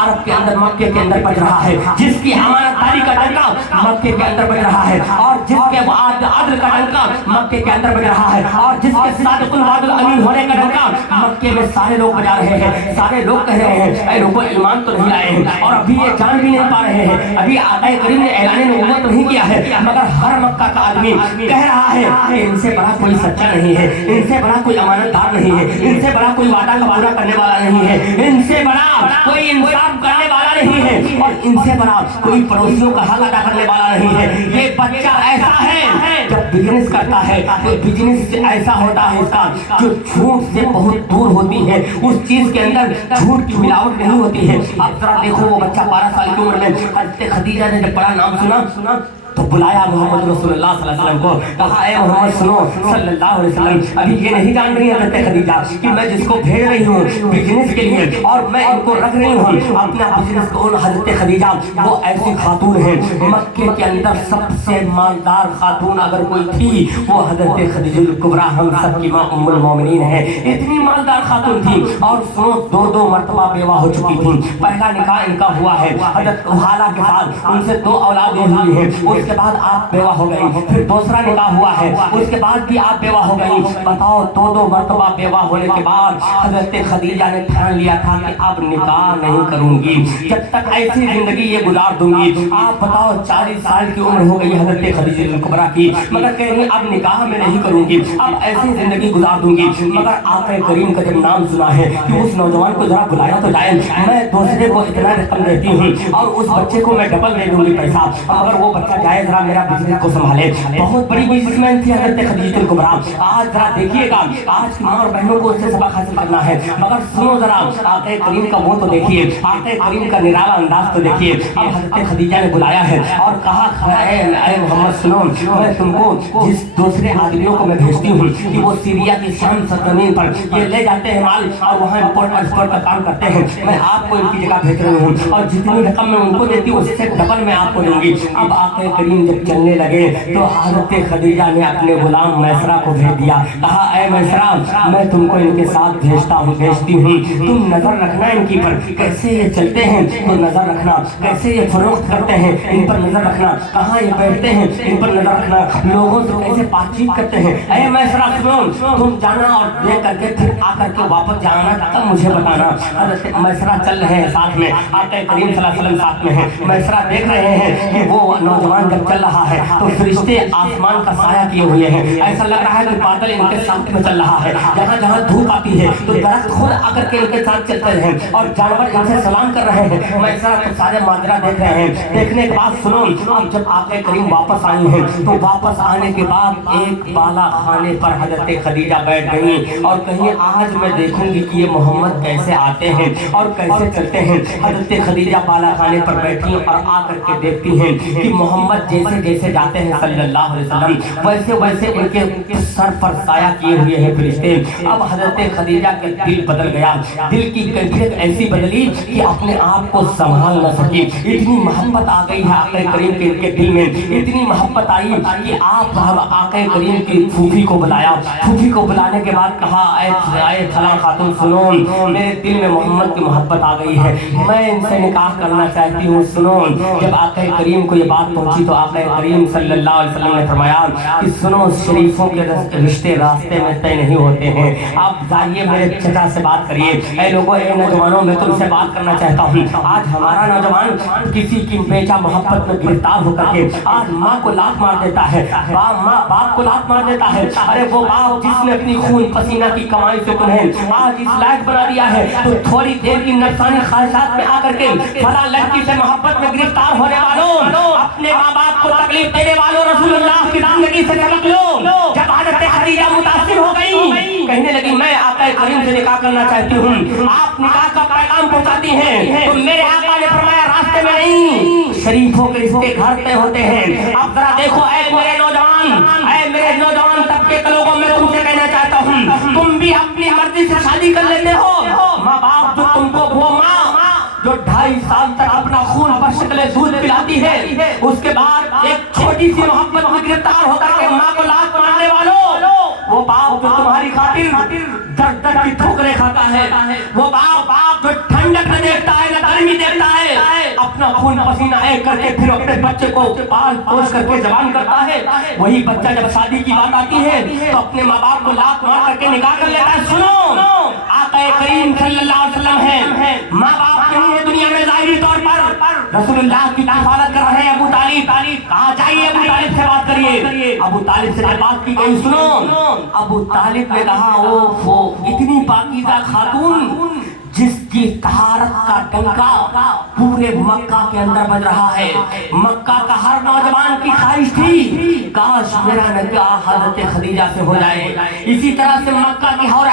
अरब के अंदर मक्के के अंदर बज रहा है, जिसकी अमानतदारी का डंका मक्के के अंदर बज रहा है, और اور جس کے بعد عدل کا ڈنکا مکے کے اندر بج رہا ہے اور جس کے صادق الوعد الامین ہونے کا ڈنکا مکے میں سارے لوگ بجا رہے ہیں. سارے لوگ کہہ رہے ہیں اے لوگوں ایمان تو نہیں لائے ہیں اور ابھی یہ جان بھی نہیں پا رہے ہیں, ابھی آقا کریم نے اعلان نبوت نہیں کیا ہے, مگر ہر مکہ کا آدمی کہہ رہا ہے کہ ان سے بڑا کوئی سچا نہیں ہے, ان سے بڑا کوئی امانت دار نہیں ہے, ان سے بڑا کوئی وعدہ کا پورا کرنے والا نہیں ہے, ان سے بڑا کوئی انصاف کرنے والا نہیں ہے اور ان سے بڑا کوئی پڑوسیوں کا حق ادا کرنے والا نہیں ہے. یہ بچہ ایسا ہے جب بزنس کرتا ہے تو بزنس ایسا ہوتا ہے اس کا جو جھوٹ سے بہت دور ہوتی ہے, اس چیز کے اندر جھوٹ کی ملاوٹ نہیں ہوتی ہے. اب ذرا دیکھو وہ بچہ 12 سال کی عمر میں حضرت خدیجہ نے جب بڑا نام سنا تو بلایا محمد رسول اللہ صلی اللہ علیہ وسلم کو, کہا اے محمد سنو صلی اللہ علیہ وسلم, ابھی یہ نہیں جان رہی حضرت خدیجہ کہ میں جس کو بھیج رہی ہوں بزنس کے لیے اور میں ان کو رکھ رہی ہوں اپنا بزنس کو, حضرت خدیجہ وہ ایسی خاتون ہیں مکے کے اندر سب سے مالدار خاتون اگر کوئی تھی وہ حضرت خدیجہ الکبریٰ ہم سب کی ماں ام المومنین ہے. اتنی مالدار خاتون تھی اور سنو 2 مرتبہ بیوہ ہو چکی تھی. پہلا نکاح ان کا ہوا ہے حضرت حالہ کے ساتھ, ان سے 2 اولادیں ہوئی ہیں, اس کے بعد آپ بیوہ ہو گئی. پھر دوسرا نکاح ہوا ہے, اس کے بعد بھی آپ بیوہ ہو گئی. بتاؤ 2 مرتبہ بیوہ ہونے کے بعد حضرت خدیجہ نے ٹھان لیا تھا کہ اب نکاح نہیں کروں گی, جب تک ایسی زندگی یہ گزار دوں گی. آپ بتاؤ 40 سال کی عمر ہو گئی حضرت خدیجہ الکبریٰ کی, مگر کہہ رہی اب نکاح میں نہیں کروں گی, اب ایسی زندگی گزار دوں گی. مگر آقا کریم کا جب نام سنا ہے کہ اس نوجوان کو ذرا بلایا تو جائے, میں دوسرے کو اتنا رقم دیتی ہوں اور اس بچے کو میں ڈبل دے دوں گی پیسہ, مگر وہ بچہ جائے ذرا میرا بزنس کو سنبھالے. بہت بڑی بزنس مین تھی حضرت خدیجہ الکبریٰ. آج ذرا دیکھیے گا آج کی ماں اور بہنوں کو اس سے سبق حاصل کرنا ہے, مگر سنو ذرا آقا کریم کا منہ تو دیکھیے, آقا کریم کا نرالا انداز تو دیکھیے. اب حضرت خدیجہ نے بلایا ہے اور کہا اے محمد سنو, میں تم کو جس دوسرے آدمیوں کو میں بھیجتی ہوں کہ وہ سیریا کی شام سرزمین پر یہ لے جاتے ہیں مال اور وہاں امپورٹ ایکسپورٹ کا کام کرتے ہیں, میں آپ کو ان کی جگہ بھیج رہی ہوں اور جتنی رقم میں ان کو دیتی ہوں اس سے ڈبل میں آپ کو دوں گی. اب آقا کریم جب چلنے لگے تو حضرت خدیجہ نے اپنے غلام میسرہ کو بھیج دیا, کہا اے میسرہ میں تم کو ان کے ساتھ بھیجتی ہوں, تم نظر رکھنا ان کی پر, کیسے یہ چلتے ہیں تو نظر رکھنا, کیسے یہ فروخت کرتے ہیں ان پر نظر رکھنا, کہاں یہ بیٹھتے ہیں ان پر نظر رکھنا, لوگوں سے کیسے بات چیت کرتے ہیں. اے میسرہ سنو, تم جانا اور دیکھ کر کے پھر آ کر کے واپس جانا تب مجھے بتانا. حضرت میسرہ چل رہے ہیں ساتھ میں, آقا کریم صلی اللہ علیہ وسلم ساتھ میں ہیں. میسرہ دیکھ رہے ہیں کہ وہ نوجوان جب چل رہا ہے تو فرشتے آسمان کا سایہ کیے ہوئے ہیں, ایسا لگ رہا ہے کہ بادل ان کے ساتھ میں چل رہا ہے. جہاں جہاں دھوپ آتی ہے تو درخت خود آ کر کے ان کے ساتھ چلتے ہیں اور جانور ان سے سلام کر رہے ہیں. میسرہ تو سارے ماجرا دیکھ رہے ہیں. دیکھنے کے بعد سنو, اب جب آقا کریم واپس آئی ہیں تو واپس آنے کے بعد ایک بالا خانے پر حضرت خدیجہ بیٹھ گئی اور کہیں آج میں دیکھوں گی کہ یہ محمد کیسے آتے ہیں اور کیسے چلتے ہیں. حضرت خدیجہ بالا خانے پر بیٹھی اور آ کر کے دیکھتی ہیں کہ محمد جیسے جیسے جاتے ہیں صلی اللہ علیہ وسلم ویسے ویسے ان کے سر پر سایہ کیے ہوئے ہیں فرشتے. اب حضرت خدیجہ کے دل بدل گیا, دل کی کیفیت ایسی بدلی کہ اپنے آپ کو سنبھال نہ سکی. اتنی محبت آ گئی ہے آقا کریم کے ان کے دل میں, اتنی محبت آئی کہ آپ آقا کریم کی پھوپھی کو بلایا. پھوپھی کو بلانے کے بعد کہا اے فلاں خاتون سنو, میرے دل میں محمد کی محبت آ گئی ہے, میں ان سے نکاح کرنا چاہتی ہوں. سنو, جب آقا کریم کو یہ بات پہنچی تو آقا کریم صلی اللہ علیہ وسلم نے فرمایا کہ سنو شریفوں کے رشتے راستے میں طے نہیں ہوتے ہیں, آپ جائیے میرے چچا سے بات کریے. اے لوگوں, اے نوجوانوں, میں تم سے بات کرنا چاہتا ہوں. آج ہمارا نوجوان کسی کی بیچا محبت میں گرفتار ہو کر کے آج ماں کو لات مار دیتا ہے, ماں باپ کو لات مار دیتا ہے. ارے وہ باپ جس نے اپنی خون پسینہ کی کمائی سے تمہیں آج اس لائق بنا دیا ہے, تو تھوڑی دیر کی نفسانی خواہشات میں آ کر کے فلاں لڑکی سے محبت میں گرفتار ہونے والوں, اپنے ماں باپ کو تکلیف دینے والوں, رسول اللہ کی زندگی سے سبق لو. جب حضرت خدیجہ متاثر ہو گئی, کہنے لگی میں آقا کریم سے نکاح کرنا چاہتی ہوں. آپ نکاح کا پیغام پہنچاتی ہیں تو میرے آقا نے فرمایا راستے میں نہیں, شریفوں کے رشتے گھر طے ہوتے ہیں. اب ذرا دیکھو اے میرے نوجوان طبقے کے لوگوں, میں تم سے کہنا چاہتا ہوں, تم بھی اپنی مرضی سے شادی کر لیتے ہو. ماں باپ جو تم کو, وہ ماں جو 2.5 سال تک اپنا خون بشکل دودھ پلاتی ہے, اس کے بعد ایک چھوٹی سی محبت میں گرفتار ہو کر کے ماں کو لات مارنے والوں, وہ باپ جو تمہاری خاطر درد درد کی ٹھوکریں کھاتا ہے, وہ باپ جو ٹھنڈک نہ دیکھتا ہے نہ گرمی دیکھتا ہے, اپنے अपना खून पसीना एक करके फिर अपने बच्चे को पाल पोस करके जवान करता है, वही बच्चा जब शादी की बात आती है तो अपने माँ बाप को लात मार करके निकाह कर लेता है। सुनो, आका करीम सल्लल्लाहु अलैहि वसल्लम है, माँ बाप नहीं है दुनिया में ज़ाहिरी तौर पर, रसूलुल्लाह की हिफाजत कर रहे हैं अबू तालिब। कहा जाइए अबू तालिब से बात करिए। अबू तालिब से बात की गई, सुनो, अबू तालिब ने कहा वो इतनी पाकीज़ा खातून जिसकी तहारत का डंका पूरे मक्का के अंदर बज रहा है, मक्का का हर नौजवान की ख्वाहिश थी काश मेरा निकाह हजरत खदीजा से हो जाए। इसी तरह से मक्का की हर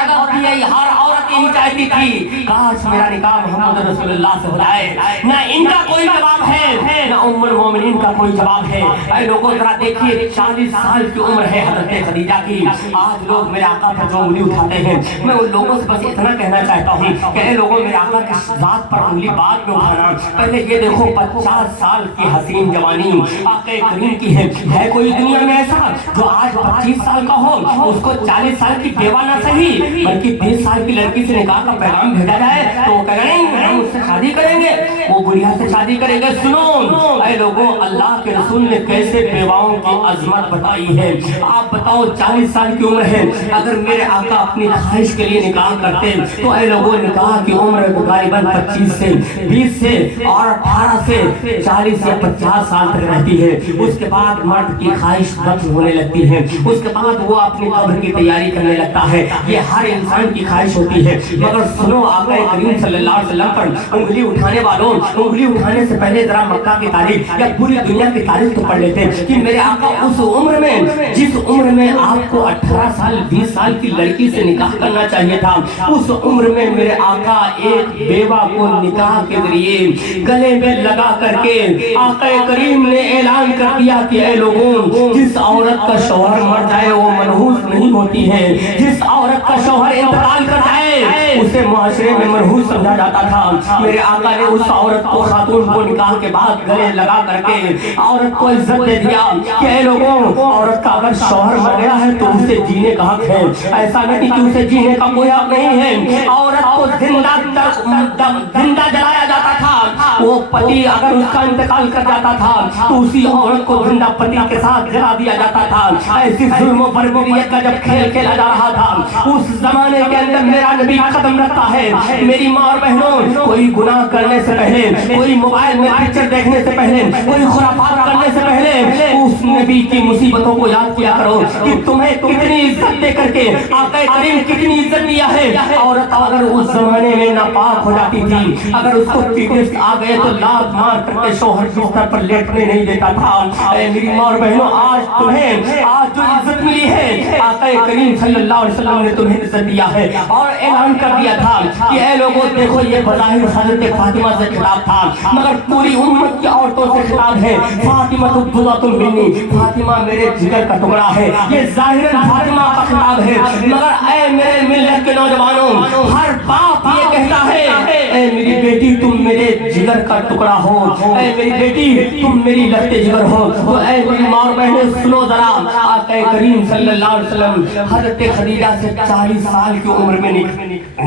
औरत यही चाहती थी काश मेरा निकाह मोहम्मद रसूलुल्लाह से हो जाए। ना इनका कोई जवाब है, ना उम्मुल मोमिनीन का कोई जवाब है। ऐ लोगों जरा देखिए, 40 साल की उम्र है हजरत खदीजा की। आज लोग मेरे आका पर जो उंगली उठाते हैं, मैं उन लोगों से बस इतना कहना चाहता हूँ कि लोगों मेरे आका की जात पर उंगली बाद में उठाना। पहले ये देखो 50 साल की हसीन जवानी आका करीम की है कोई दुनिया में ऐसा जो आज 25 साल का हो उसको 40 साल की बेवा ना सही बल्कि 20 साल की लड़की से निकाह का पैगाम भेजा जाए तो वो कहेंगे हम उससे शादी करेंगे, वो बुढ़िया से शादी करेंगे। सुनो ऐ लोगों, अल्लाह के रसूल ने कैसे बेवाओं की अजमत बताई है। आप बताओ 40 साल की उम्र है, अगर मेरे आका अपनी ख्वाहिश के लिए निकाह करते तो ऐ लोगों निकाह की उम्र गालिबन 25 से 20 से और 18 से 40 या 50 साल तक रहती है। उसके बाद मर्द की ख्वाहिश खत्म होने लगती है, उसके बाद वो अपनी कब्र की तैयारी करने लगता है। ये हर इंसान की ख्वाहिश होती है। मगर सुनो, आका करीम सल्लल्लाहु अलैहि वसल्लम पर उंगली उठाने वालों, उंगली उठाने से पहले जरा मक्का की तारीख या पूरी दुनिया की तारीख तो पढ़ लेते कि मेरे आका उस उम्र में, जिस उम्र में आपको 18 साल 20 साल की लड़की से निकाह करना चाहिए था, उस उम्र में मेरे आका एक बेवा को निकाह के जरिए गले में लगा करके आका करीम ने ऐलान कर दिया कि ऐ लोगों, जिस औरत का शौहर मर जाए वो मनहूस नहीं होती है, जिस औरत का शौहर इंतकाल कर जाए उसे मुआशरे में मनहूस समझा जाता था। मेरे आका ने उस औरत को, खातून को निकाह के बाद गले लगा करके औरत को इज्जत दे दिया कि ऐ लोगों, औरत का अगर शौहर मर गया है तो उसे जीने का हक है। ऐसा नहीं कि उसे जीने का कोई हक नहीं है। औरत को जिंदा जलाया जाता था। वो पति अगर उसका इंतकाल कर जाता था तो उसी औरत को जिंदा पति के साथ जला दिया जाता था। ऐसी जुल्म और बर्बरियत का जब खेल खेला जा रहा था उस जमाने के अंदर मेरा नबी कदम रखता है। मेरी माँ और बहनों, कोई गुनाह करने से पहले, कोई मोबाइल में पिक्चर देखने से पहले, कोई खुराफात करने से पहले उस नबी की मुसीबतों को याद किया करो कि तुम्हें कितनी इज्जत दे करके आका करीम कितनी इज्जत दिया है। औरत अगर उस जमाने में नापाक हो जाती थी, अगर उसको पीरियड्स आ गए तो लात मार करके शौहर बिस्तर पर लेटने नहीं देता था। मेरी माँ और बहनों, आज तुम्हें आज जो इज्जत मिली है आका करीम सल्लल्लाहु अलैहि वसल्लम ने तुम्हें इज्जत दिया है और ऐलान कर दिया था कि ऐ लोगों देखो, ये बज़ाहिर हज़रत फातिमा से खिताब था मगर पूरी उम्मत की औरतों से खिताब है। फातिमा तो बुज़अतुन मिन्नी, फातिमा मेरे जिगर का टुकड़ा है। ये ज़ाहिरन फातिमा का खिताब है मगर ऐ मेरे मिल्लत के नौजवानों, हर बाप ये कहता है ऐ मेरी बेटी तुम मेरे जिगर का टुकड़ा हो, ऐ मेरी बेटी तुम मेरी लत्ते जिगर हो। तो ऐ मेरी माँ बहनें सुनो जरा, आका करीम सल्लल्लाहु अलैहि वसल्लम हज़रत खदीजा से 40 साल की उम्र में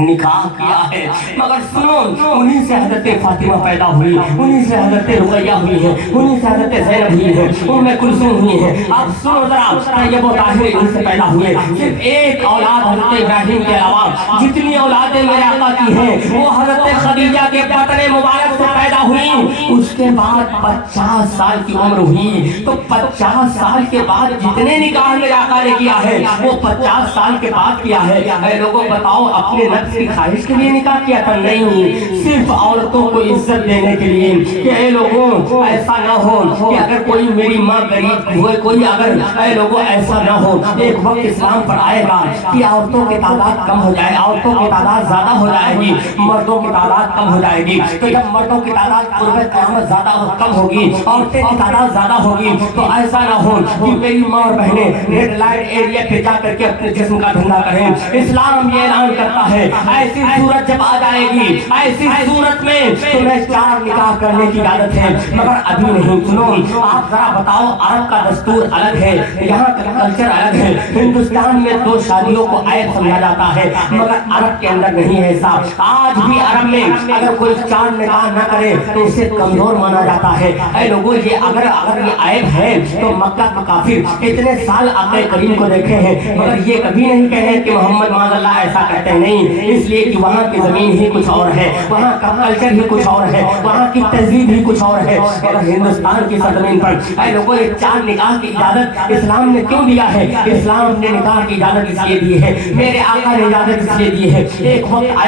निकाह किया है। मगर सुनो, उन्हीं से हज़रत फातिमा पैदा हुई, उन्हीं से हज़रत रुक़ैया हुई है, उन्हीं से हज़रत ज़ैनब हुई है, उम्मे कुलसूम हुई है। अब सुनो जरा, तैयब व ताहिर इनसे पैदा हुए। सिर्फ एक औलाद हज़रत इब्राहीम के अलावा जितनी औलादें मेरे आका की हैं वो हज़रत खदीजा के बतन मुबारक से पैदा हुई। उसके बाद 50 साल की उम्र हुई तो 50 साल के बाद जितने निकाह मेरे आका ने किया है वो 50 साल के बाद किया है। ऐ लोगों बताओ, अपने नफ्स की ख्वाहिश के लिए निकाह किया था? नहीं, सिर्फ औरतों को इज्जत देने के लिए कि ऐ लोगों ऐसा ना हो कि अगर कोई मेरी माँ गरीब हुए, कोई अगर ऐ लोगों ऐसा ना हो, एक वक्त इस्लाम पर आएगा कि औरतों की तादाद कम हो जाए, औरतों की तादाद ज्यादा हो जाएगी, मर्दों की तादाद कम हो जाएगी। तो जब मर्दों की तादाद क़ुर्बे क़यामत ज्यादा कम होगी, औरतें की तादाद ज्यादा होगी, तो ऐसा ना हो कि मेरी माँ और बहनें रेड लाइट एरिया पे जा करके अपने जिस्म का धंधा करें। इस्लाम ये ऐलान करता है ऐसी सूरत जब आ जाएगी, ऐसी सूरत में तुम्हें 4 निकाह करने की इजाजत है मगर अभी नहीं। सुनो, आप जरा बताओ, अरब का दस्तूर अलग है, यहाँ का कल्चर अलग है। हिंदुस्तान में 2 शादियों को ऐब समझा जाता है मगर अरब के अंदर नहीं है ऐसा। आज भी अरब حرم میں اگر کوئی 4 نکاح نہ کرے تو اسے کمزور مانا جاتا ہے۔ اے لوگوں یہ اگر یہ عیب ہے تو مکہ کا کافر اتنے سال آقا کریم کو دیکھے ہیں مگر یہ کبھی نہیں کہے کہ محمد معاذ اللہ ایسا کہتے نہیں، اس لیے کہ وہاں کی زمین ہی کچھ اور ہے، وہاں کا کلچر ہی کچھ اور ہے، وہاں کی تہذیب ہی کچھ اور ہے۔ اور ہندوستان کی سرزمین پر اے لوگوں یہ 4 نکاح کی اجازت اسلام نے کیوں دیا ہے؟ اسلام نے نکاح کی اجازت اس لیے دی ہے، میرے آقا نے اجازت اس لیے دی ہے۔ ایک وقت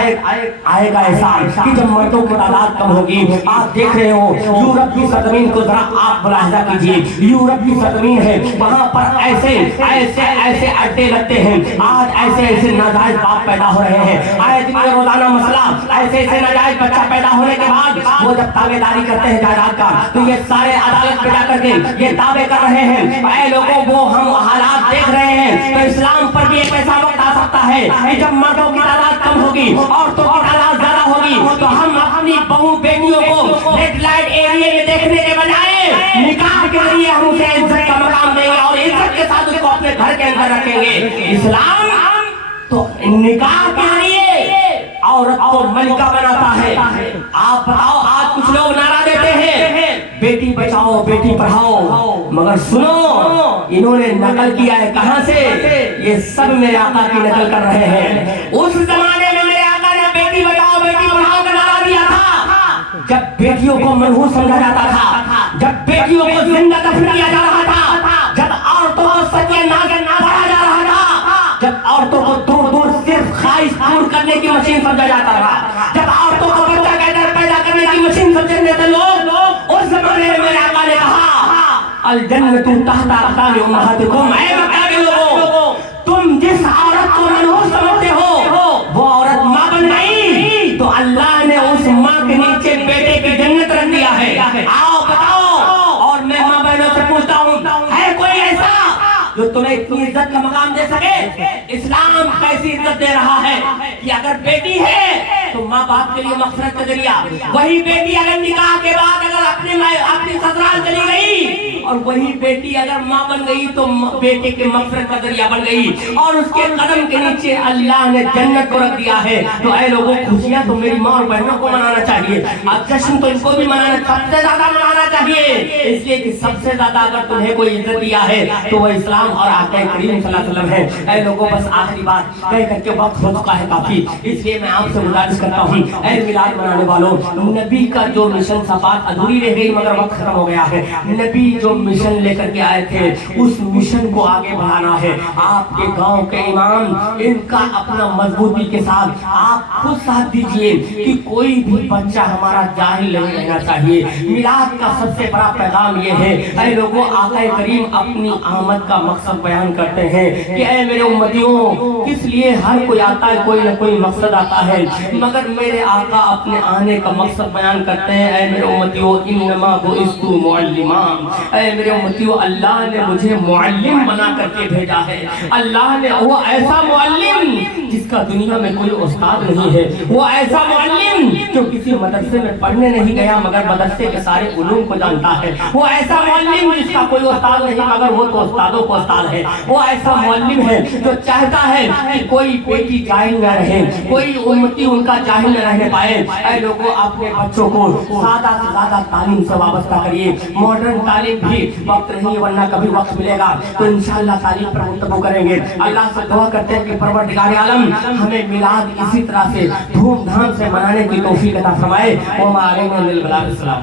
آئے گا ایسا کہ جب مردوں کی تعداد کم ہوگی۔ آپ دیکھ رہے ہو یورپ کی سرزمین کو ذرا آپ ملاحظہ کیجیے، یورپ کی سرزمین ہے وہاں پر ایسے اڈے لگتے ہیں، آج ایسے ناجائز باپ پیدا ہو رہے ہیں، آئے دن روزانہ مسئلہ، ایسے ناجائز بچہ پیدا ہونے کے بعد وہ جب دعوے داری کرتے ہیں جائیداد کا تو یہ سارے عدالت پہ جا کر کے یہ دعوے کر رہے ہیں۔ اے لوگوں وہ ہم حالات دیکھ رہے ہیں، تو اسلام پر بھی ایک ایسا وقت آ سکتا ہے کہ جب مردوں کی تعداد کم ہوگی، عورتوں کی تعداد زیادہ ہوگی، تو ہم اپنی بہو بیٹیوں کو ریڈ لائٹ ایریے میں دیکھنے کے بجائے نکاح کے ذریعے ہم اسے عزت کا مقام دیں گے اور عزت کے ساتھ اس کو اپنے گھر کے اندر رکھیں گے۔ اسلام تو نکاح کے ذریعے عورت کو ملکہ بناتا ہے۔ آپ بتاؤ آج کچھ لوگ نعرہ دیتے ہیں بیٹی بچاؤ بیٹی پڑھاؤ، مگر سنو انہوں نے نقل کیا ہے کہاں سے؟ یہ سب میرے آقا کی نقل کر رہے ہیں۔ اس زمانے میں میرے آقا نے بیٹی بچاؤ بیٹی پڑھاؤ کا نعرہ دیا تھا جب بیٹیوں کو منحوس سمجھا جاتا تھا، جب بیٹیوں کو زندہ دفن کیا جا رہا تھا، جب عورتوں کو ستیہ ناگر پڑھا جا رہا تھا، جب عورتوں کو دور دور صرف خواہش پور کرنے کی مشین سمجھا جاتا تھا، جب عورتوں کو بچہ کہتے پیدا کرنے کی مشین سمجھنے تھے لوگ، اس زمانے میں میرے آقا نے کہا الجنت تحت اقدام امہاتکم، اے مکہ کے لوگوں تم جس عورت کو منحوس سمجھتے ہو وہ عورت ماں بن گئی تو اللہ نے اس ماں کے نیچے بیٹے کی جنت رکھ دیا ہے۔ آؤ بتاؤ، اور میں ماں بہنوں سے پوچھتا ہوں ہے کوئی ایسا جو تمہیں اتنی عزت کا مقام دے سکے؟ اسلام کیسی عزت دے رہا ہے کہ اگر بیٹی ہے تو ماں باپ کے لیے مغفرت کا ذریعہ، وہی بیٹی اگر نکاح کے بعد اگر اپنی سسرال چلی گئی اور وہی بیٹی اگر ماں بن گئی تو بیٹے کے مغفرت کا ذریعہ بن گئی اور اس کے قدم کے نیچے اللہ نے جنت کو رکھ دیا ہے۔ تو اے لوگوں خوشیاں تو میری ماں اور بہنوں کو منانا چاہیے، اب جشن تو ان کو بھی منانا سب سے زیادہ منانا چاہیے، اس لیے کہ سب سے زیادہ اگر تمہیں کوئی عزت دیا ہے تو وہ اسلام اور آقا کریم صلی اللہ علیہ وسلم ہے۔ اے لوگوں بس آخری بات کہہ کر کے وقت ہو چکا ہے کافی، اس لیے میں آپ سے گزارش کرتا ہوں اے میلاد منانے والوں، نبی کا جو مشن صفات ادھوری رہ گئی مگر وقت ختم ہو گیا ہے۔ نبی جو مشن لے کر کے آئے تھے اس مشن کو آگے بڑھانا ہے۔ آپ کے گاؤں کے امام ان کا اپنا مضبوطی کے ساتھ آپ خود ساتھ دیجئے کہ کوئی بھی بچہ ہمارا جاہل نہیں رہنا چاہیے۔ میلاد کا سب سے بڑا پیغام یہ ہے اے لوگوں آقا کریم اپنی آمد کا مقصد بیان کرتے ہیں کہ اے میرے امتیوں کس لیے ہر کوئی آتا ہے، کوئی نہ کوئی مقصد آتا ہے، مگر میرے آقا اپنے آنے کا مقصد بیان کرتے ہیں اے میرے امتیوں انما بعثت معلما، اے میرے امتیوں اللہ نے مجھے معلم بنا کر کے بھیجا ہے۔ اللہ نے وہ ایسا معلم جس کا دنیا میں کوئی استاد نہیں ہے، وہ ایسا معلم جو کسی مدرسے میں پڑھنے نہیں گیا مگر مدرسے کے سارے علوم کو جانتا ہے، وہ ایسا معلم جس کا کوئی استاد نہیں مگر وہ تو استادوں کو استاد ہے، وہ ایسا معلم ہے جو چاہتا ہے کہ کوئی بیٹی جاہل نہ رہے، کوئی امتی ان کا جاہل نہ رہنے پائے۔ اے لوگوں اپنے بچوں کو زیادہ سے زیادہ تعلیم سے وابستہ کریے، ماڈرن تعلیم بھی وقت نہیں ورنہ کبھی وقت ملے گا تو انشاءاللہ تعلیم پر گفتگو کریں گے۔ اللہ سے دعا کرتے ہیں کہ پروردگار عالم ہمیں میلاد اسی طرح سے دھوم دھام سے منانے کی توفیق عطا فرمائے۔ وما علینا الا البلاغ۔ السلام۔